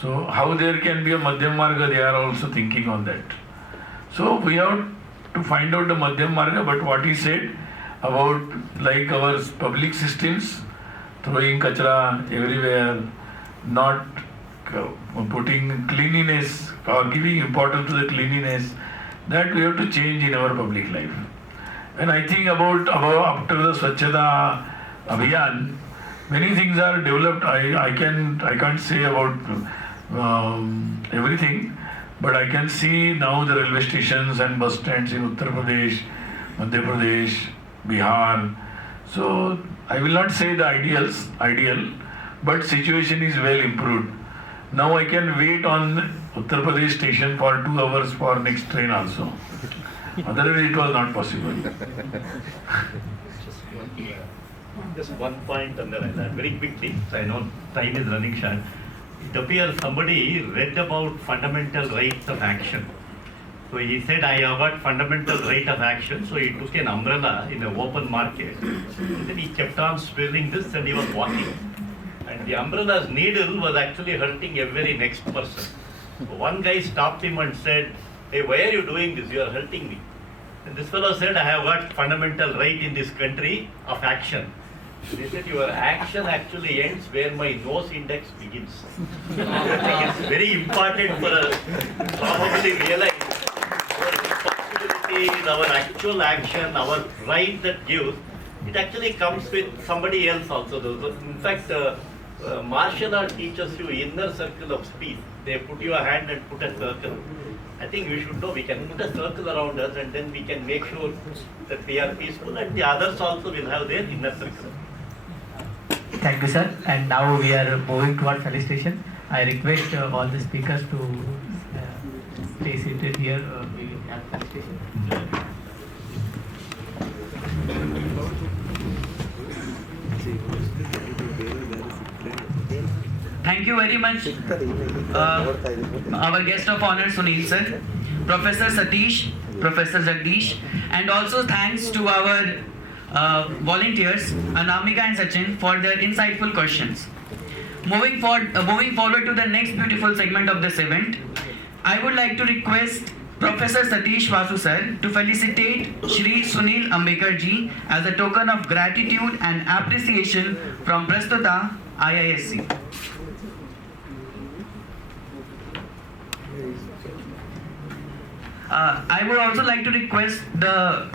So how there can be a Madhyam Marga, they are also thinking on that. So we have to find out the Madhyam Marga, but what he said about like our public systems, throwing kachra everywhere, not putting cleanliness or giving importance to the cleanliness, that we have to change in our public life. And I think about after the Swachhata Abhiyan, many things are developed. I can't say about everything, but I can see now the railway stations and bus stands in Uttar Pradesh, Madhya Pradesh, Bihar. So I will not say the ideal, but situation is well improved. Now I can wait on Uttar Pradesh station for 2 hours for next train also. Otherwise it was not possible. Just one point on that, very quickly. So I know time is running short. It appears somebody read about fundamental rights of action. So he said, I have got fundamental right of action. So he took an umbrella in an open market. And then he kept on swirling this and he was walking. And the umbrella's needle was actually hurting every next person. So one guy stopped him and said, hey, why are you doing this? You are hurting me. And this fellow said, I have got fundamental right in this country of action. They said, your action actually ends where my nose index begins. I think it's very important for us to probably realize our responsibility in our actual action, our right that gives, it actually comes with somebody else also. In fact, martial art teaches you inner circle of peace. They put your hand and put a circle. I think we should know we can put a circle around us and then we can make sure that we are peaceful and the others also will have their inner circle. Thank you, sir. And now we are moving towards felicitation. I request all the speakers to stay seated here. We will have felicitation. Thank you very much, our guest of honor Sunil sir, Professor Satish, Professor Jagdeesh, and also thanks to our volunteers Anamika and Sachin for their insightful questions. Moving forward to the next beautiful segment of this event, I would like to request Professor Satish Vasu sir to felicitate Shri Sunil Ambekar Ji as a token of gratitude and appreciation from Prasthutha IISc. I would also like to request the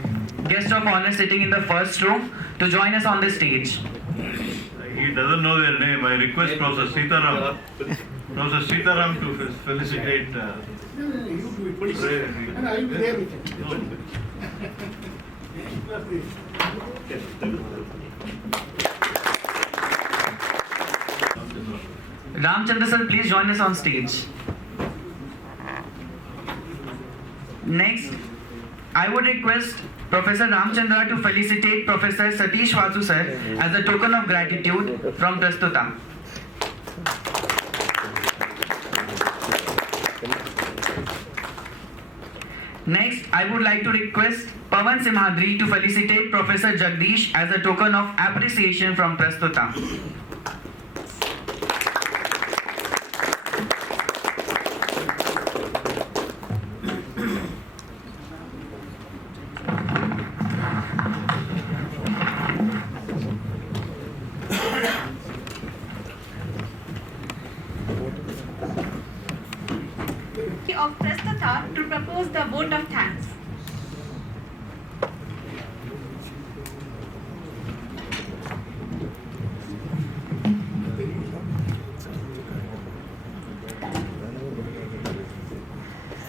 guest of honor sitting in the first row to join us on the stage. He doesn't know their name. I request Professor Sitaram to felicitate. Ramchandra sir, please join us on stage. Next, I would request Professor Ramchandra to felicitate Professor Satish Vasu sir as a token of gratitude from Prasthutha. Next, I would like to request Pawan Simhadri to felicitate Professor Jagdeesh as a token of appreciation from Prasthutha. Of Prasthutha to propose the vote of thanks.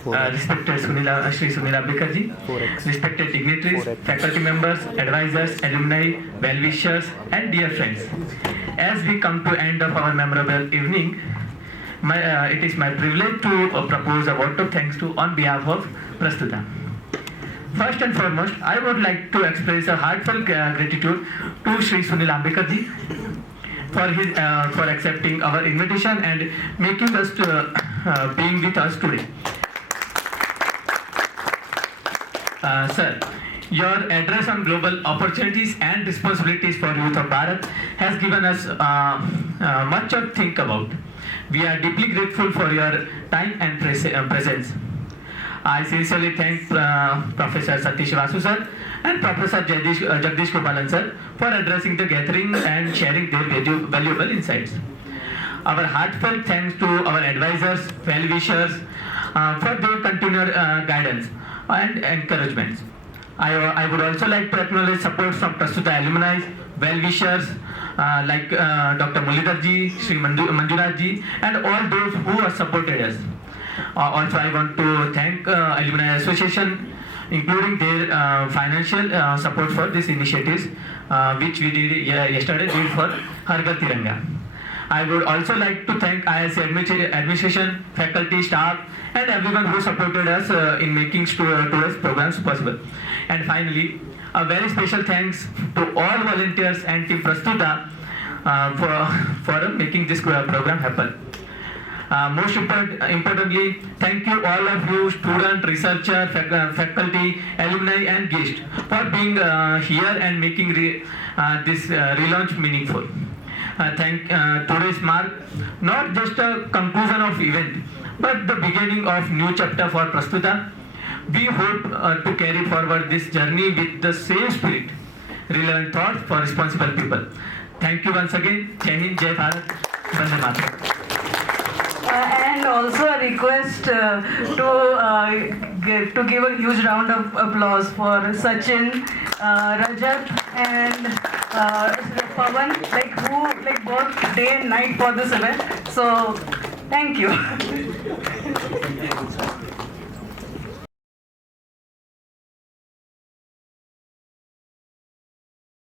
Respected Shri Sunil Ambekar Ji, respected dignitaries, faculty members, advisors, alumni, well-wishers, and dear friends. As we come to end of our memorable evening, it is my privilege to propose a vote of thanks to on behalf of Prasthutha. First and foremost, I would like to express a heartfelt gratitude to Shri Sunil Ambekar Ji for accepting our invitation and making us being with us today. Sir, Your address on global opportunities and responsibilities for youth of Bharat has given us much to think about. We are deeply grateful for your time and presence. I sincerely thank Professor Satish Vasu sir and Professor Jagdeesh Gopalan sir for addressing the gathering and sharing their valuable insights. Our heartfelt thanks to our advisors, well-wishers for their continued guidance and encouragement. I would also like to acknowledge support from Prasthutha alumni, well-wishers like Dr. Mulidhar Ji, Shri Manjunath Ji, and all those who have supported us. Also, I want to thank Alumni Association, including their financial support for these initiatives, which we did yesterday for Har Ghar Tiranga. I would also like to thank IISc administration, faculty, staff, and everyone who supported us in making today's programs possible. And finally, a very special thanks to all volunteers and Team Prasthutha for making this program happen. Most importantly, thank you all of you, student, researcher, faculty, alumni and guests for being here and making this relaunch meaningful. Today's mark not just a conclusion of event, but the beginning of new chapter for Prasthutha. We hope to carry forward this journey with the same spirit, relevant thoughts for responsible people. Thank you once again. Jai Hind, Jai Bharat, Vande Mataram. And also a request to give a huge round of applause for Sachin, Rajat, and Pawan, who worked day and night for this event. So, thank you.